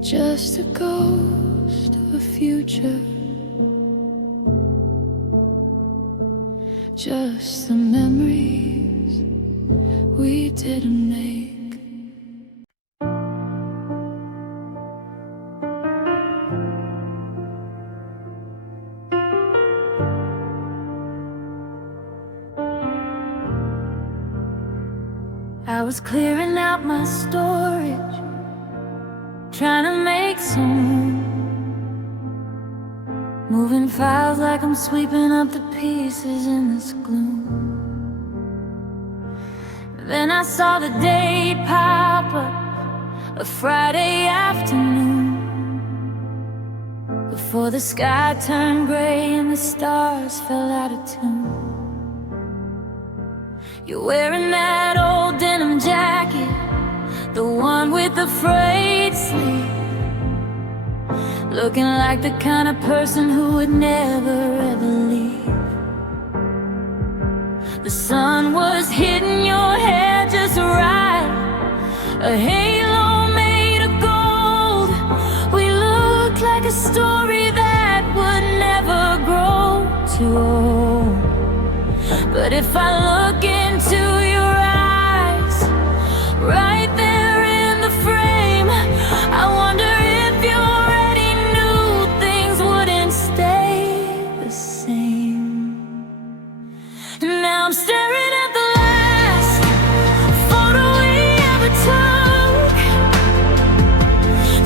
Just a ghost of a future, just the memories we didn't make. I was clearing out my storage, trying to make some room, moving files like I'm sweeping up the pieces in this gloom. Then I saw the day pop up, a Friday afternoon, before the sky turned gray and the stars fell out of tune. You're wearing that old denim jacket, the one with the frayed sleeve, looking like the kind of person who would never ever leave. The sun was hitting your hair just right, a halo made of gold. We looked like a story that would never grow too old. But if I look into your eyes, right there in the frame, I wonder if you already knew things wouldn't stay the same. Now I'm staring at the last photo we ever took,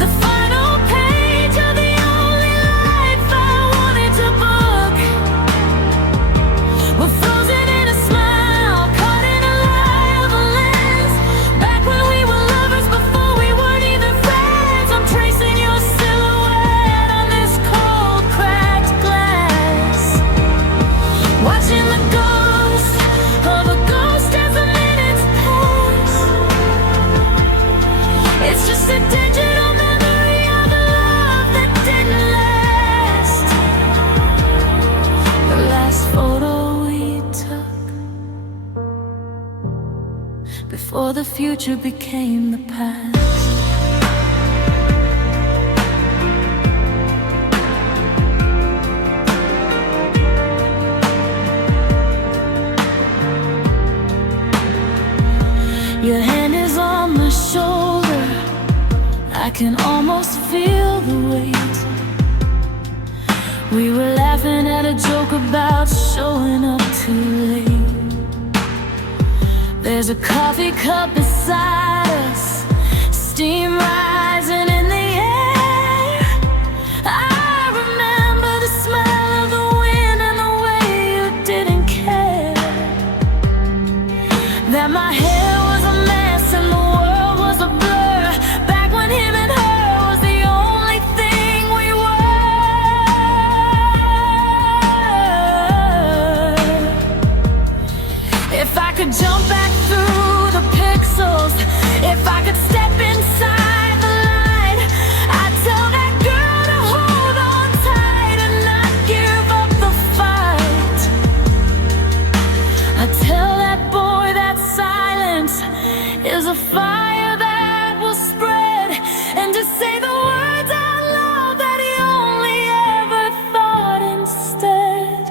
the final page of the only life I wanted to book. We're frozen in a smile, caught in a lie of a lens, back when we were lovers before we weren't even friends. I'm tracing your silhouette on this cold, cracked glass, watching the ghost of a ghost as the minutes pass. It's just a digital memory of a love that didn't last. The last photo we took before the future became the past. Your hand is on my shoulder, I can almost feel the weight. We were laughing at a joke about showing up too late. There's a coffee cup beside us, steam rising in the air. I remember the smell of the wind and the way you didn't care, that my hair was a mess and the world was a blur, back when him and her was the only thing we were. If I could jump back through the pixels, if I could step inside the light, I'd tell that girl to hold on tight and not give up the fight. I'd tell that boy that silence is a fire that will spread, and to say the words out loud that he only ever thought instead.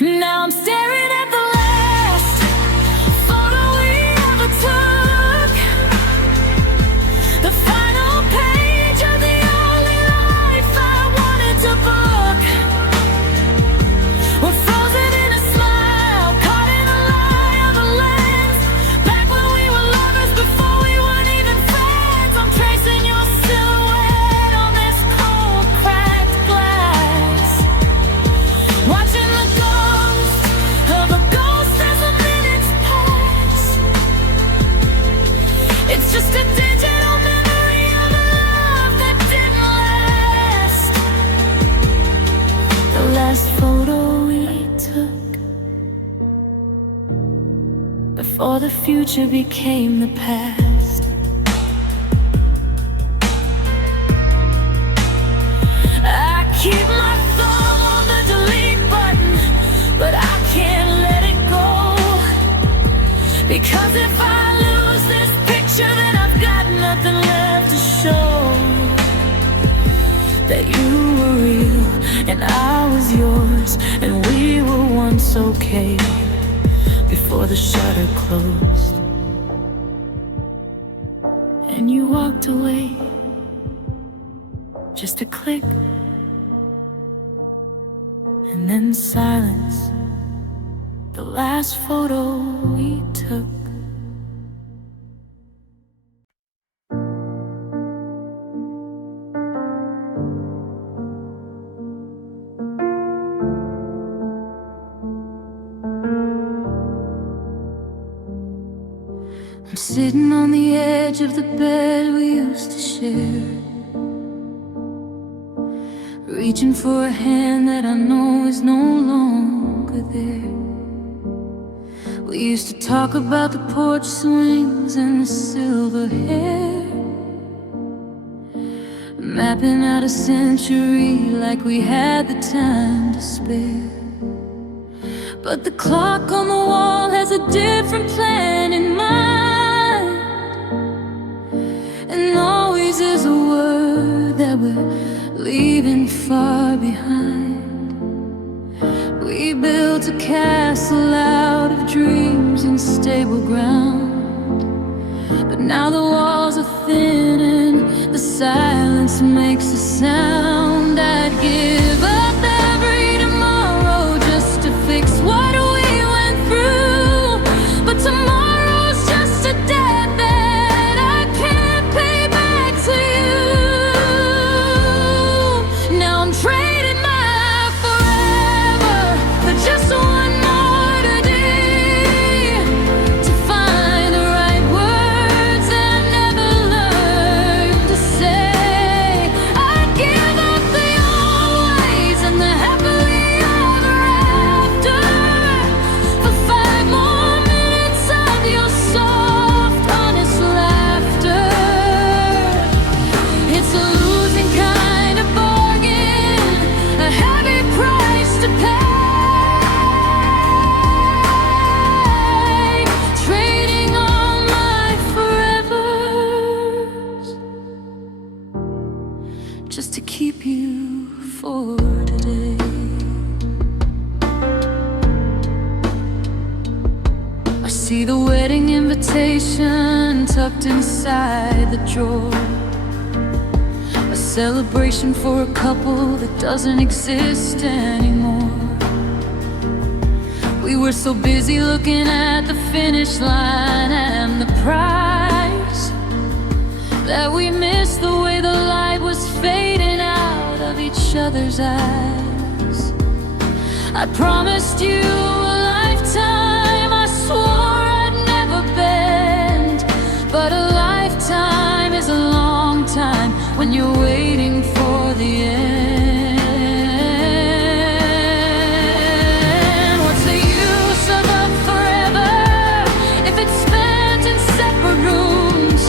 Now I'm staring at the last photo we ever took, the final page of the only life I wanted to book. We're frozen in a smile, caught in a lie of a lens, back when we were lovers before we weren't even friends. I'm tracing your silhouette on this cold, cracked glass, watching the ghost of a ghost as the minutes pass. It's just a digital memory of a love that didn't last. The last photo we took before the future became the past. sure that you were real and I was yours, and we were once okay before the shutter closed. And you walked away, just a click, and then silence, the last photo we took. I'm sitting on the edge of the bed we used to share, reaching for a hand that I know is no longer there. We used to talk about the porch swings and the silver hair, mapping out a century like we had the time to spare. But the clock on the wall has a different plan in mind, and always is a word that we're leaving far behind. We built a castle out of dreams and stable ground, but now the walls are thin and the silence makes a sound. I'd give up every tomorrow just to fix what we went through, but tomorrow's just a debt that I can't pay back to you. Now I'm trading my forever for just one more today, to find the right words I never learned to say. I'd give up the always and the happily ever after for 5 more minutes of your soft, honest laughter. It's a losing kind of bargain, a heavy price to pay, trading all my forevers just to keep you for today. I see the wedding invitation tucked inside the drawer, a celebration for a couple that doesn't exist anymore. We were so busy looking at the finish line and the prize that we missed the way the light was fading out of each other's eyes. I promised you a lifetime, I swore I'd never bend, but a lifetime is a long time when you're waiting for the end. What's the use of a forever if it's spent in separate rooms?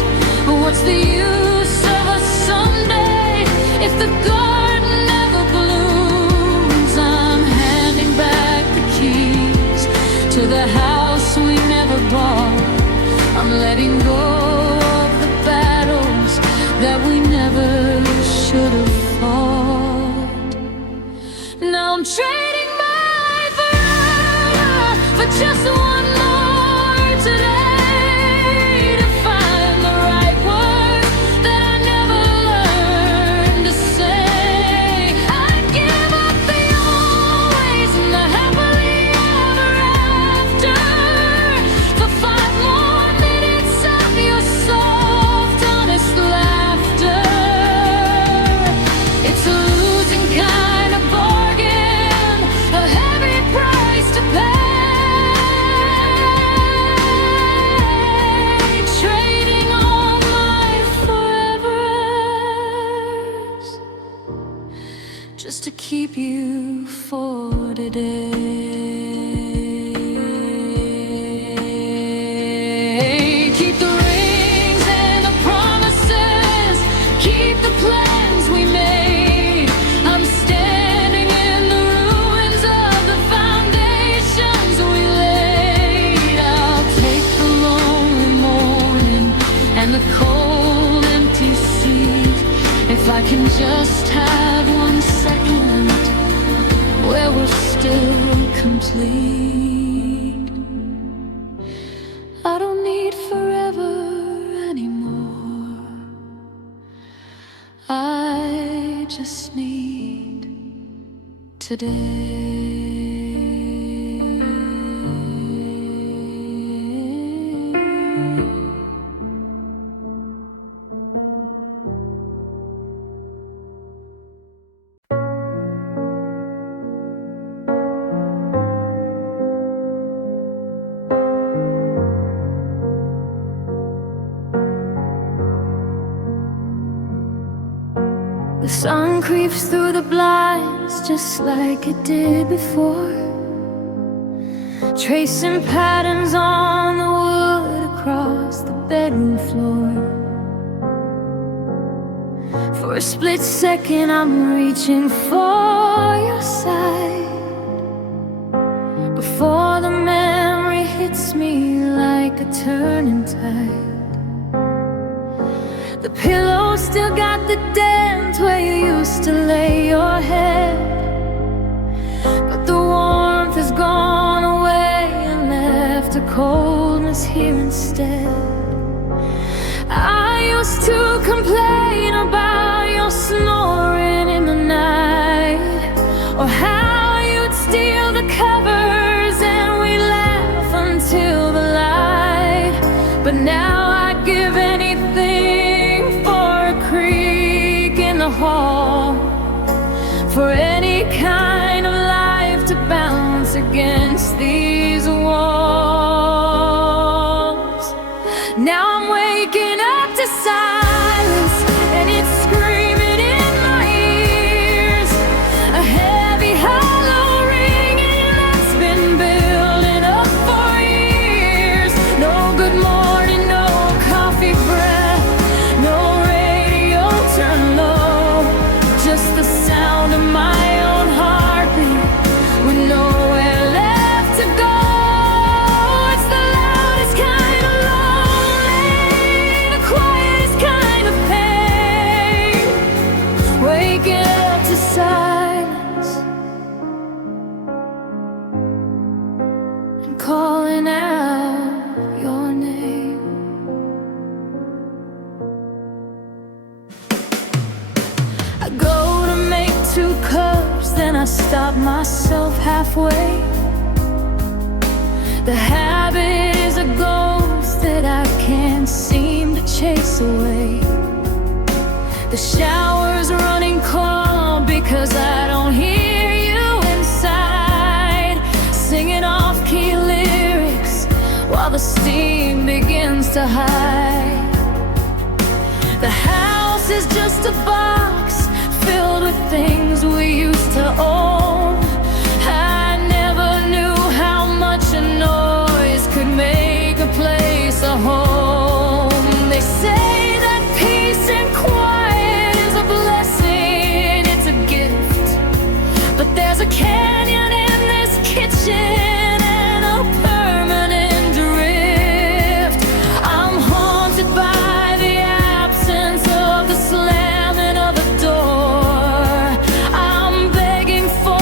What's the use of a someday if the garden never blooms? I'm handing back the keys to the house we never bought. I'm letting go of the battles that we never should have fought. Now I'm trading my forever for just one more today, to find the right words that I never learned to say. I'd give up the always and the happily ever after for 5 more minutes of your soft, honest laughter. It's a losing kind of bargain, a heavy price to pay, trading all my forevers just to keep you for today. Keep the rings and the promises, keep the plans we made. I'm standing in the ruins of the foundations we laid. I'll take the lonely morning and the cold empty sea If I can just have 1 second where we're still complete, I don't need forever anymore. I just need today. The sun creeps through the blinds just like it did before, tracing patterns on the wood across the bedroom floor. For a split second I'm reaching for your side, before the memory hits me like a turning tide. The pillow still got the dent where you used to lay your head, but the warmth has gone away and left a coldness here instead. I used to complain about your snoring in the night, or how you'd steal the covers and we'd laugh until the light. But now I'd give anything for a creak in the hall, for any kind of life to bounce against these walls. Now I'm waking up to silence, and it's screaming in my ears, a heavy hollow ringing that's been building up for years. No good morning, no coffee breath, no radio turned low, just the sound of my own heartbeat with nowhere left to go. It's the loudest kind of lonely, the quietest kind of pain, waking up to silence and calling out your name. I go to make 2 cups, then I stop myself halfway. The habit is a ghost that I can't seem to chase away. The shower's running cold because I don't hear you inside, singing off-key lyrics while the steam begins to hide. The house is just a box filled with things we used to own. I never knew how much a noise could make a place a home. They say that peace and quiet is a blessing, it's a gift, but there's a canyon in this kitchen and a permanent drift. I'm haunted by the absence of the slamming of a door. I'm begging for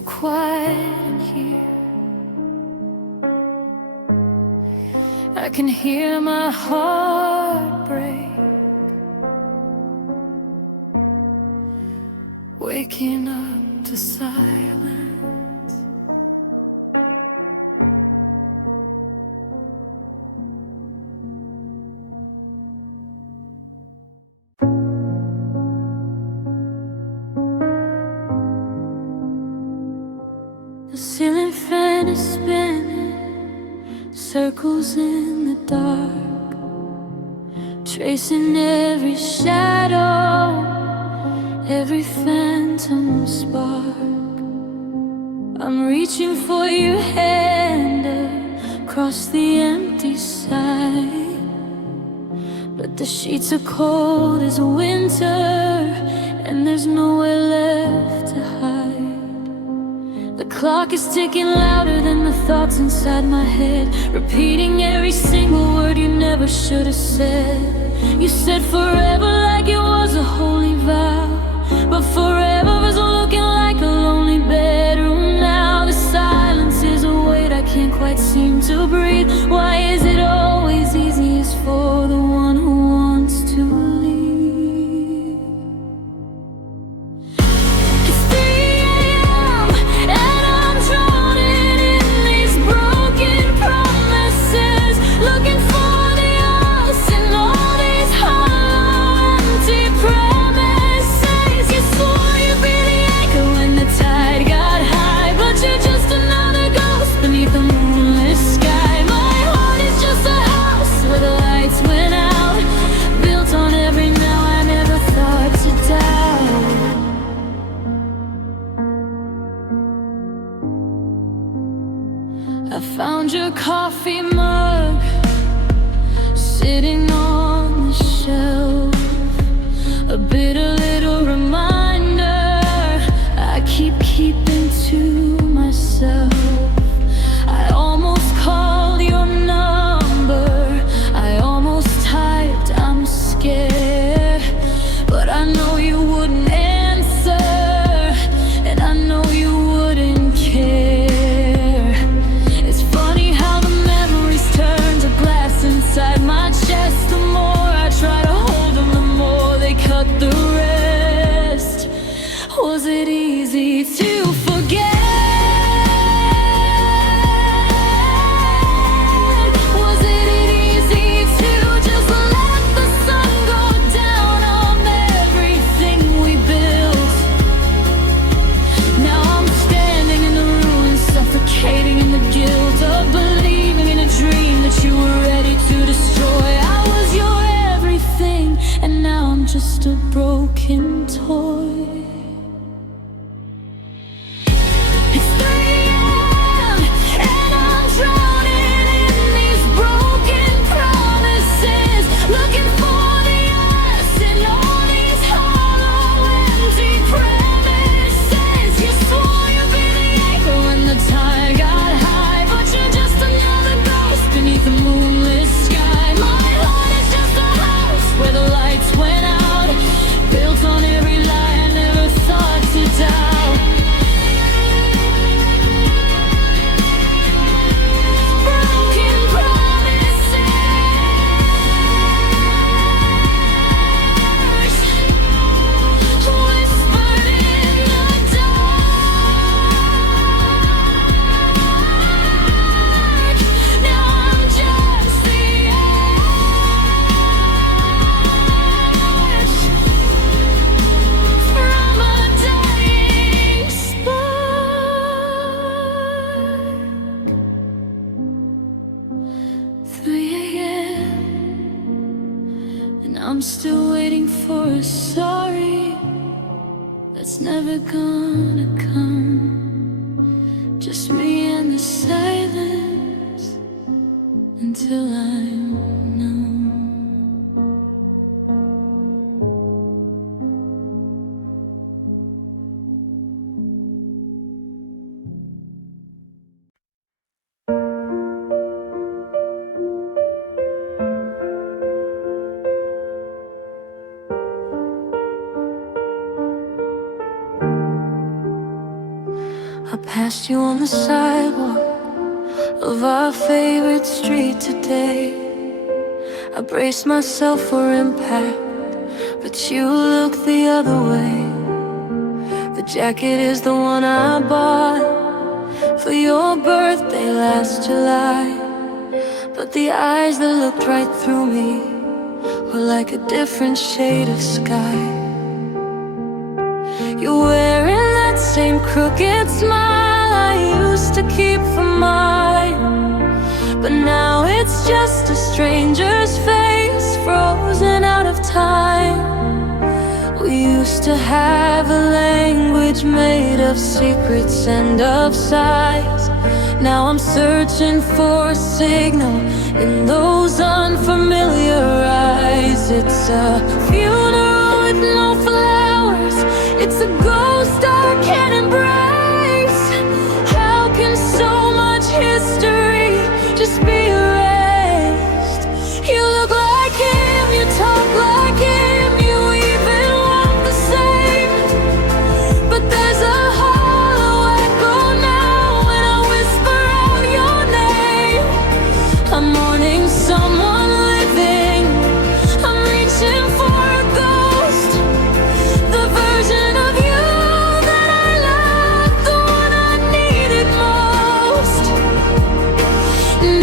so quiet in here. I can hear my heart break, waking up to silence. The ceiling fan is spinning circles in the dark, tracing every shadow, every phantom spark. I'm reaching for your hand across the empty side, but the sheets are cold as winter, and there's nowhere left to hide. The clock is ticking louder than the thoughts inside my head, repeating every single word you never should have said. You said forever like it was a holy vow, but forever was looking like a lonely bedroom now. The silence is a weight I can't quite seem to breathe. Why is it always easiest for the one who wants to leave? It's 3 a.m. and I'm drowning in these broken promises, looking for the us in all these hollow, empty premises. You swore you'd be the anchor when the tide got high, but you're just another ghost beneath the moonless sky. My heart is just a house where the lights went out, built on every now I never thought to doubt. I found your coffee mug sitting on the shelf, a bitter little reminder I keep keeping to myself. I almost called your number, I almost typed I'm scared, but I know you wouldn't answer, and I know you wouldn't care. It's funny how the memories turn to glass inside my chest. The more I try to hold them, the more they cut the rest. Was it easy to forget? Was it easy to just let the sun go down on everything we built? Now I'm standing in the ruins, suffocating in the guilt of believing in a dream that you were ready to destroy. I was your everything, and now I'm just a broken toy. It's 3 a.m. and I'm drowning in these broken promises, looking for the us in all these hollow, empty premises. You swore you'd be the anchor when the tide got high, but you're just another ghost beneath the moonless sky. My heart is just a house where the lights went out, built on every lie I never thought to doubt. Broken promises, whispered in the dark. Now I'm just the ash from a dying spark. 3 a.m. and I'm still waiting for a sorry that's never gonna come. Just me and the silence until I'm numb. passed you on the sidewalk of our favorite street today. I braced myself for impact, but you looked the other way. The jacket is the one I bought for your birthday last July, but the eyes that looked right through me were like a different shade of sky. You're wearing that same crooked smile I used to keep for mine, but now it's just a stranger's face frozen out of time. We used to have a language made of secrets and of sighs. Now I'm searching for a signal in those unfamiliar eyes. It's a funeral with no flowers. It's a ghost I can't embrace. How can so much history just be erased? You look like him, you talk like him, you even walk the same. But there's a hollow echo now when I whisper out your name. I'm mourning someone living, I'm reaching for a ghost. The version of you that I loved, the one I needed most.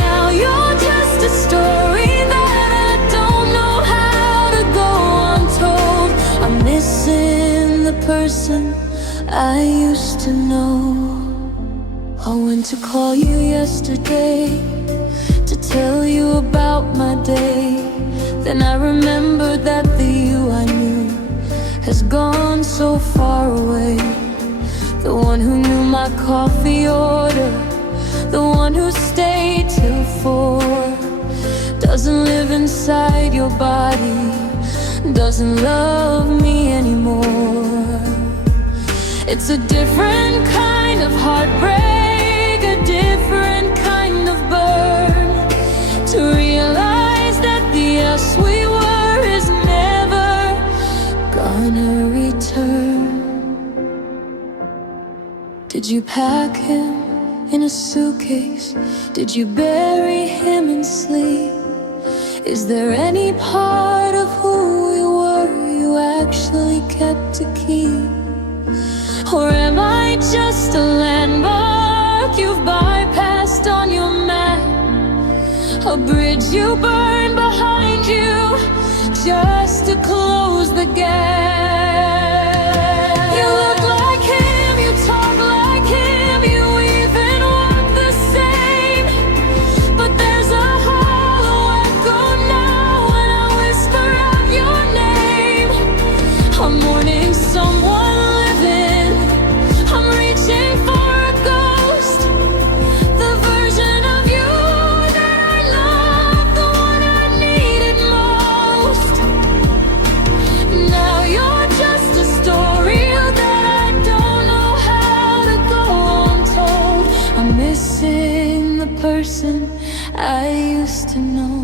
Now you're just a story that I don't know how to go untold. I'm missing the person I used to know. I went to call you yesterday to tell you about my day. Then I remembered that the you I knew has gone so far away. The one who knew my coffee order, the one who stayed till 4, doesn't live inside your body, doesn't love me anymore. It's a different kind of heartbreak, a different kind of burn, to realize that the us we were is never gonna return. Did you pack him in a suitcase? Did you bury him in sleep? Is there any part of who we were you actually kept to keep? Or am I just a landmark you've bypassed on your map? A bridge you burn behind you just to close the gap. You look like him, you talk like him, you even walk the same. But there's a hollow echo now when I whisper out your name. I'm mourning someone living, I'm reaching for a ghost. The version of you that I loved, the one I needed most. Now you're just a story that I don't know how to go untold. I'm missing the person I used to know.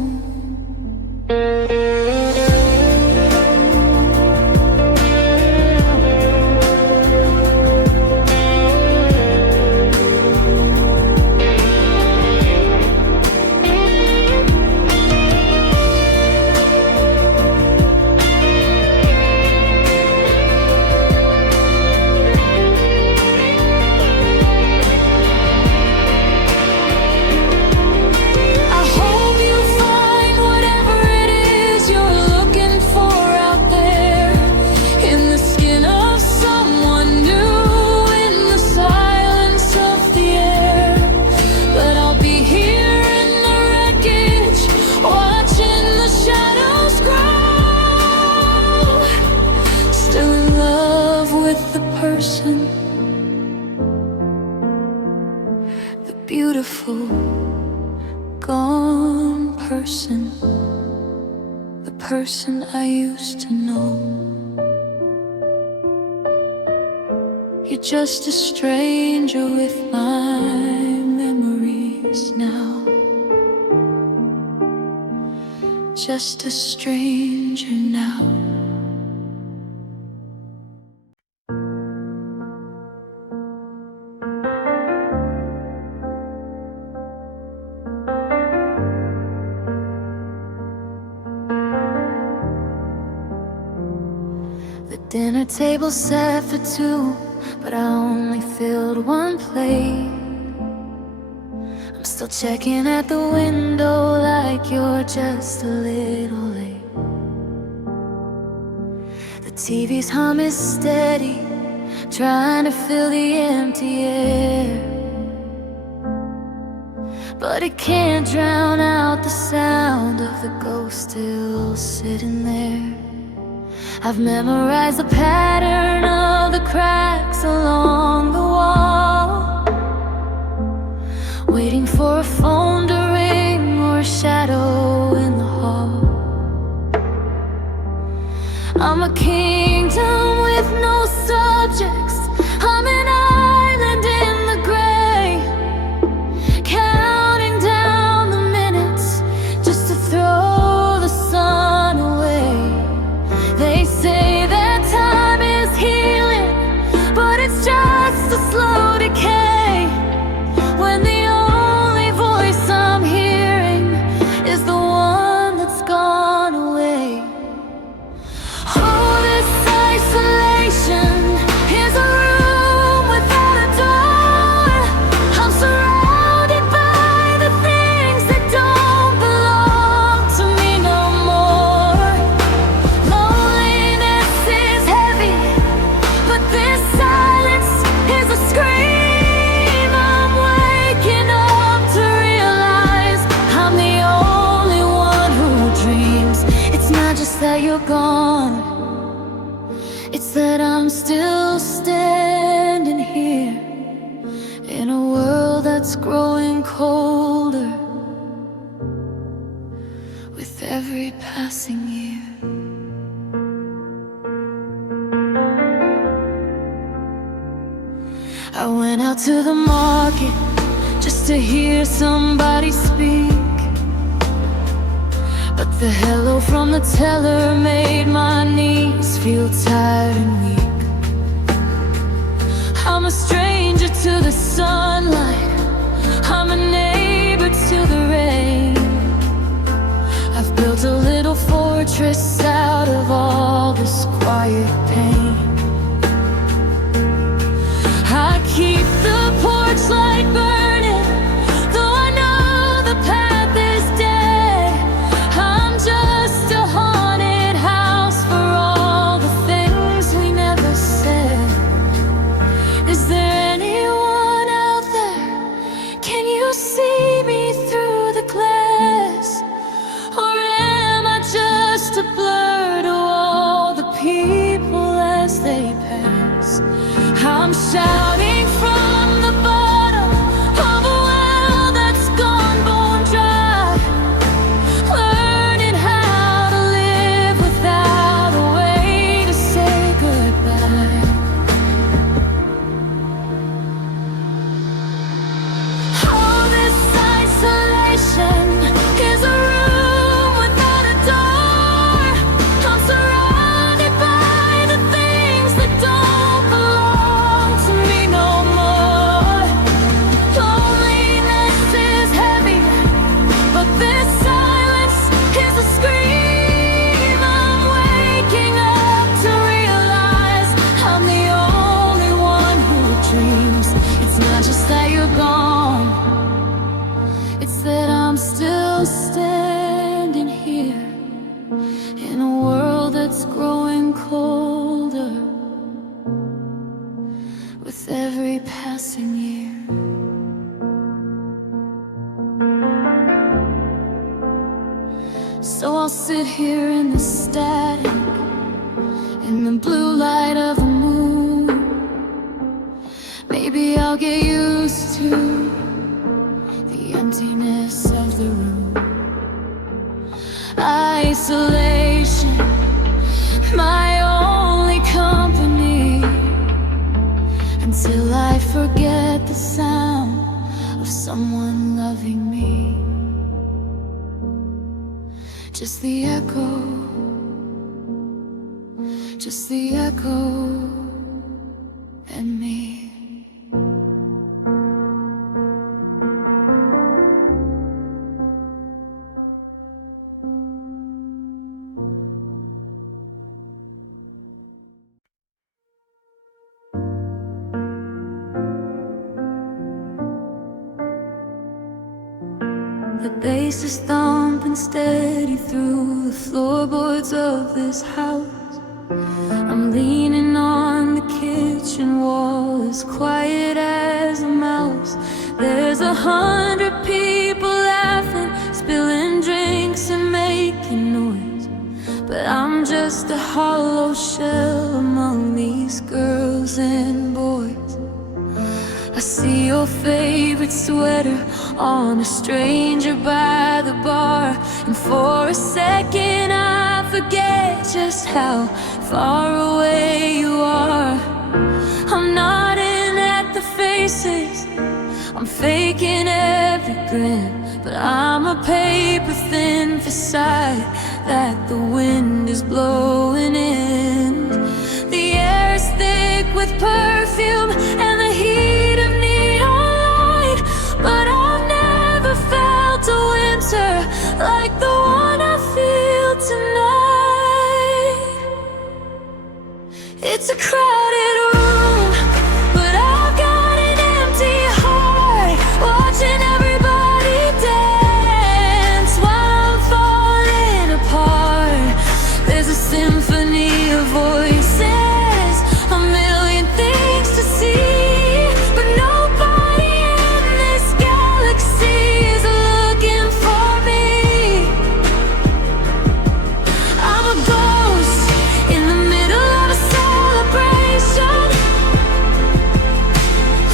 I hope you find whatever it is you're looking for out there, in the skin of someone new, in the silence of the air. But I'll be here in the wreckage, watching the shadows grow. Still in love with the person, the beautiful gone person, the person I used to know. You're just a stranger with my memories now, just a stranger now. The dinner table set for two, but I only filled one plate. I'm still checking at the window like you're just a little late. The TV's hum is steady, trying to fill the empty air, but it can't drown out the sound of the ghost still sitting there. I've memorized the pattern of the cracks along the wall, waiting for a phone to ring or a shadow in the hall. I'm a kingdom with no subjects, I'm an island in the gray, counting down the minutes just to throw the sun away. They say that time is healing, but it's just a slow decay, when the only voice I'm hearing is the one that's gone away. Oh, this isolation is a room without a door. I'm surrounded by the things that don't belong to me no more. Loneliness is heavy, but this silence is a scream. I'm waking up to realize I'm the only one who dreams. It's not just that you're gone, it's that I'm still standing here in a world that's growing colder with every passing year. I went out to the market just to hear somebody speak, but the hello from the teller made my knees feel tired and weak. I'm a stranger to the sunlight, I'm a neighbor to the rain. I've built a little fortress out of all this quiet pain. I keep the porch light burning, though I know the path is dead. I'm just a haunted house for all the things we never said. Is there anyone out there? Can you see me through the glass? Or am I just a blur to all the people as they pass? I'm shouting from the bottom of a well that's gone bone dry, learning how to live without a way to say goodbye. Oh, this isolation is a room without a door. I'm surrounded by the things that don't belong to me no more. Loneliness is heavy, but this silence is a scream. I'm waking up to realize I'm the only one who dreams. It's not just that you're gone, it's that I'm still standing here in a world that's growing colder with every passing year. So I'll sit here in the static, in the blue light of the moon. Maybe I'll get used to the emptiness of the room. Isolation, my only company, until I forget the sound of someone loving me. Just the echo, just the echo, and me. The bass is thumping steady through the floorboards of this house. I'm leaning on the kitchen wall, as quiet as a mouse. There's 100 people laughing, spilling drinks and making noise, but I'm just a hollow shell among these girls and boys. I see your favorite sweater on a stranger by the bar, and for a second I forget just how far away you are. I'm nodding at the faces, I'm faking every grin, but I'm a paper-thin facade that the wind is blowing in. The air is thick with perfume and the heat of neon light, but I've never felt a winter like the one I feel tonight. It's a crowded room, but I've got an empty heart, watching everybody dance while I'm falling apart. There's a symphony of voices, a million things to see, but nobody in this galaxy is looking for me. I'm a ghost in the middle of a celebration,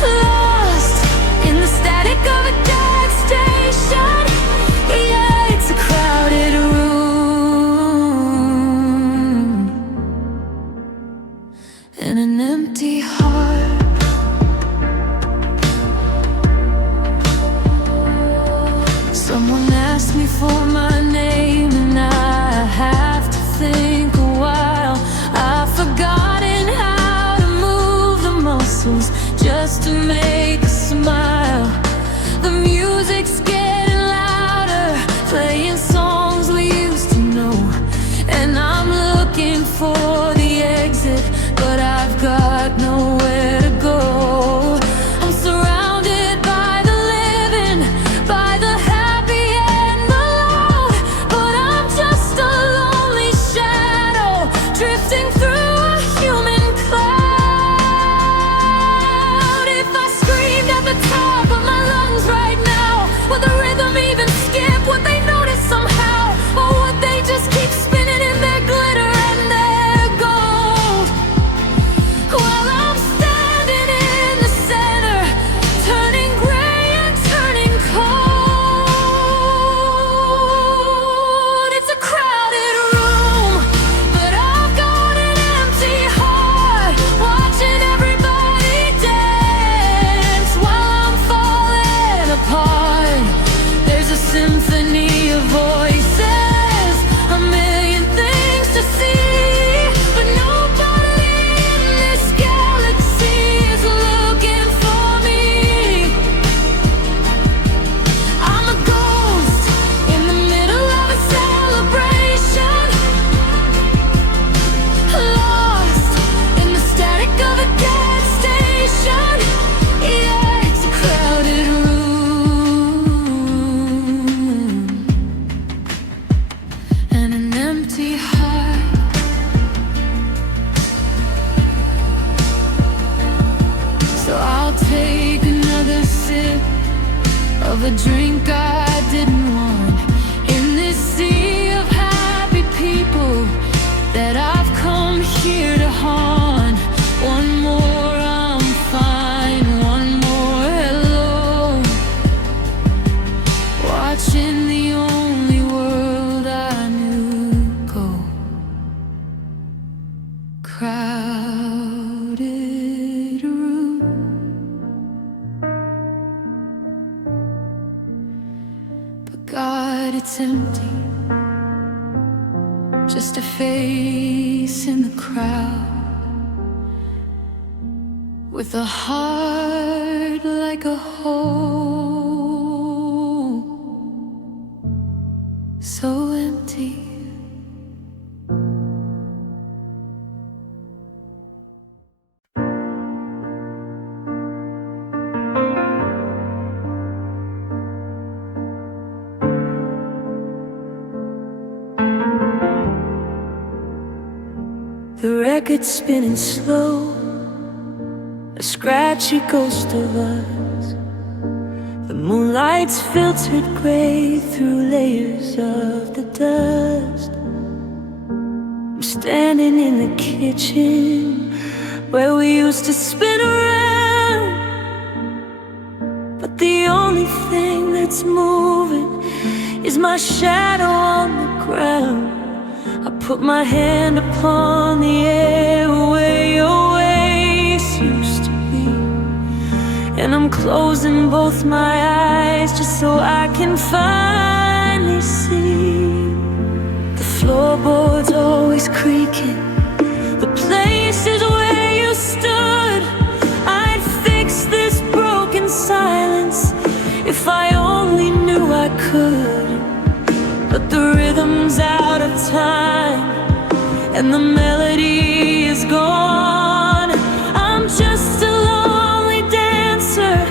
lost in the static of a gas station. Yeah, it's a crowded room and an empty heart. Someone asked me for my name and I have to think a while. I've forgotten how to move the muscles just to make a smile. The music's getting louder, playing songs we used to know, and I'm looking for the exit, but I've got nowhere to go. I'm surrounded by the living, by the happy and the loud, but I'm just a lonely shadow drifting through a human cloud. If I screamed at the top of my lungs right now, would the rhythm even skip? Would they notice somehow? Or would they just keep spinning in their glitter and their gold? While I'm standing in the center, turning gray and turning cold. It's a crowded room, but I've got an empty heart, watching everybody dance while I'm falling apart. There's a symphony of voices, a million things to see, but nobody in this galaxy is looking for me. I'm a ghost in the middle of a celebration, lost in the static of a gas station. Yeah, it's a crowded room and an empty heart. So I'll take another sip of a drink I didn't want, in this sea of happy people that I've come here to haunt. One more, I'm fine. One more, hello. Watching the only world I knew go. Crowded room, but God, it's empty. Just a face in the crowd, with a heart like a hole, so empty. The record's spinning slow, a scratchy ghost of us. The moonlight's filtered gray through layers of the dust. I'm standing in the kitchen where we used to spin around, but the only thing that's moving is my shadow on the ground. I put my hand upon the air where your waves used to be, and I'm closing both my eyes just so I can finally see. The floorboards always creaking, the places where you stood. I'd fix this broken silence if I only knew I could. But the rhythm's out of time and the melody is gone. I'm just a lonely dancer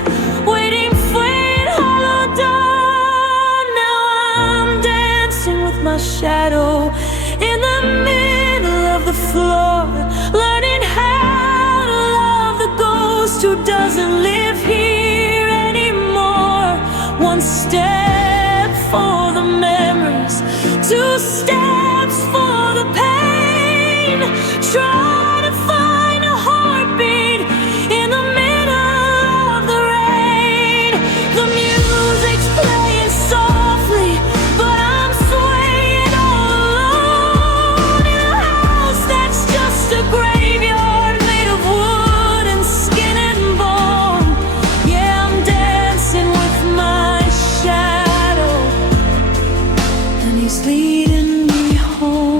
waiting for it hollow dawn. Now I'm dancing with my shadow in the middle of the floor, learning how to love the ghost who doesn't live here anymore. One step for the memories, 2 steps for the pain. Try to find a heartbeat in the middle of the rain. The music's playing softly, but I'm swaying all alone in a house that's just a graveyard made of wood and skin and bone. Yeah, I'm dancing with my shadow, and he's leading me home.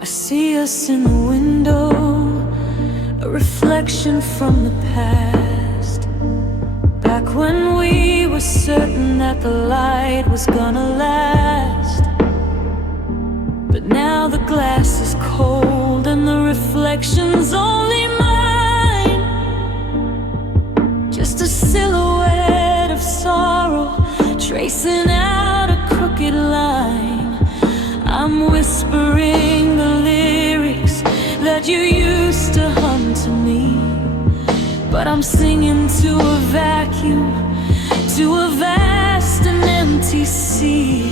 I see us in the window, a reflection from the past. Back when we were certain that the light was gonna last. But now the glass is cold and the reflection's only mine, just a silhouette of sorrow tracing out a crooked line. I'm whispering the lyrics that you used to hum to me, but I'm singing to a vacuum, to a vast and empty sea.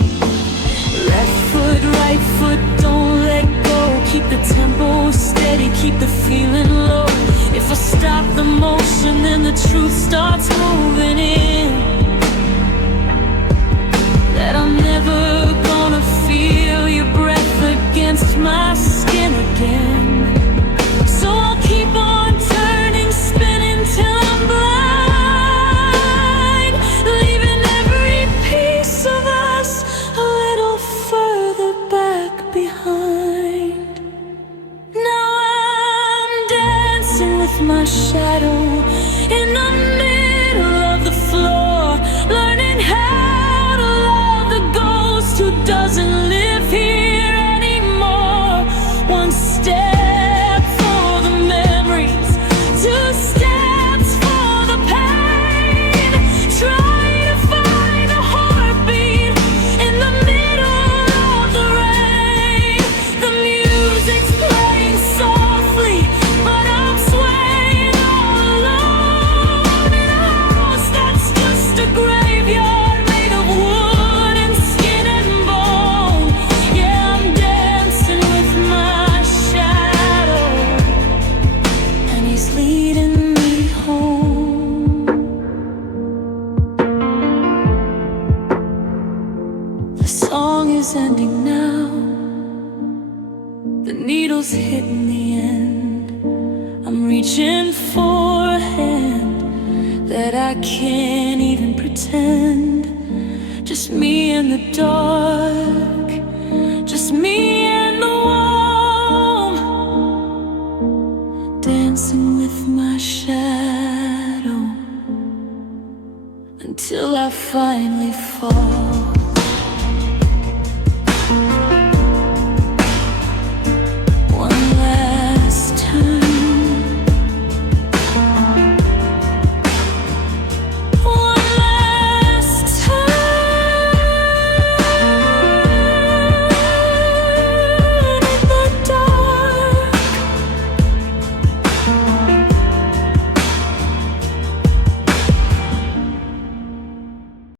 Left foot, right foot, don't let go. Keep the tempo steady, keep the feeling low. If I stop the motion, then the truth starts moving in, that I'm never gonna feel your breath against my skin again. So I'll keep on turning, spinning till I'm blind, leaving every piece of us a little further back behind. Now I'm dancing with my shadow in the middle of the floor, learning how to love the ghost who doesn't live here anymore. One step for the memories, 2 steps for the pain. Try to find a heartbeat in the middle of the rain. The music's playing softly, but I'm swaying all alone in a house that's just a graveyard made of wood and skin and bone. Yeah, I'm dancing with my shadow, and he's leading me home. The song is ending now, the needle's hitting the end. I'm reaching for a hand that I can't even pretend. Just me in the dark, just me and the warm, dancing with my shadow until I finally fall.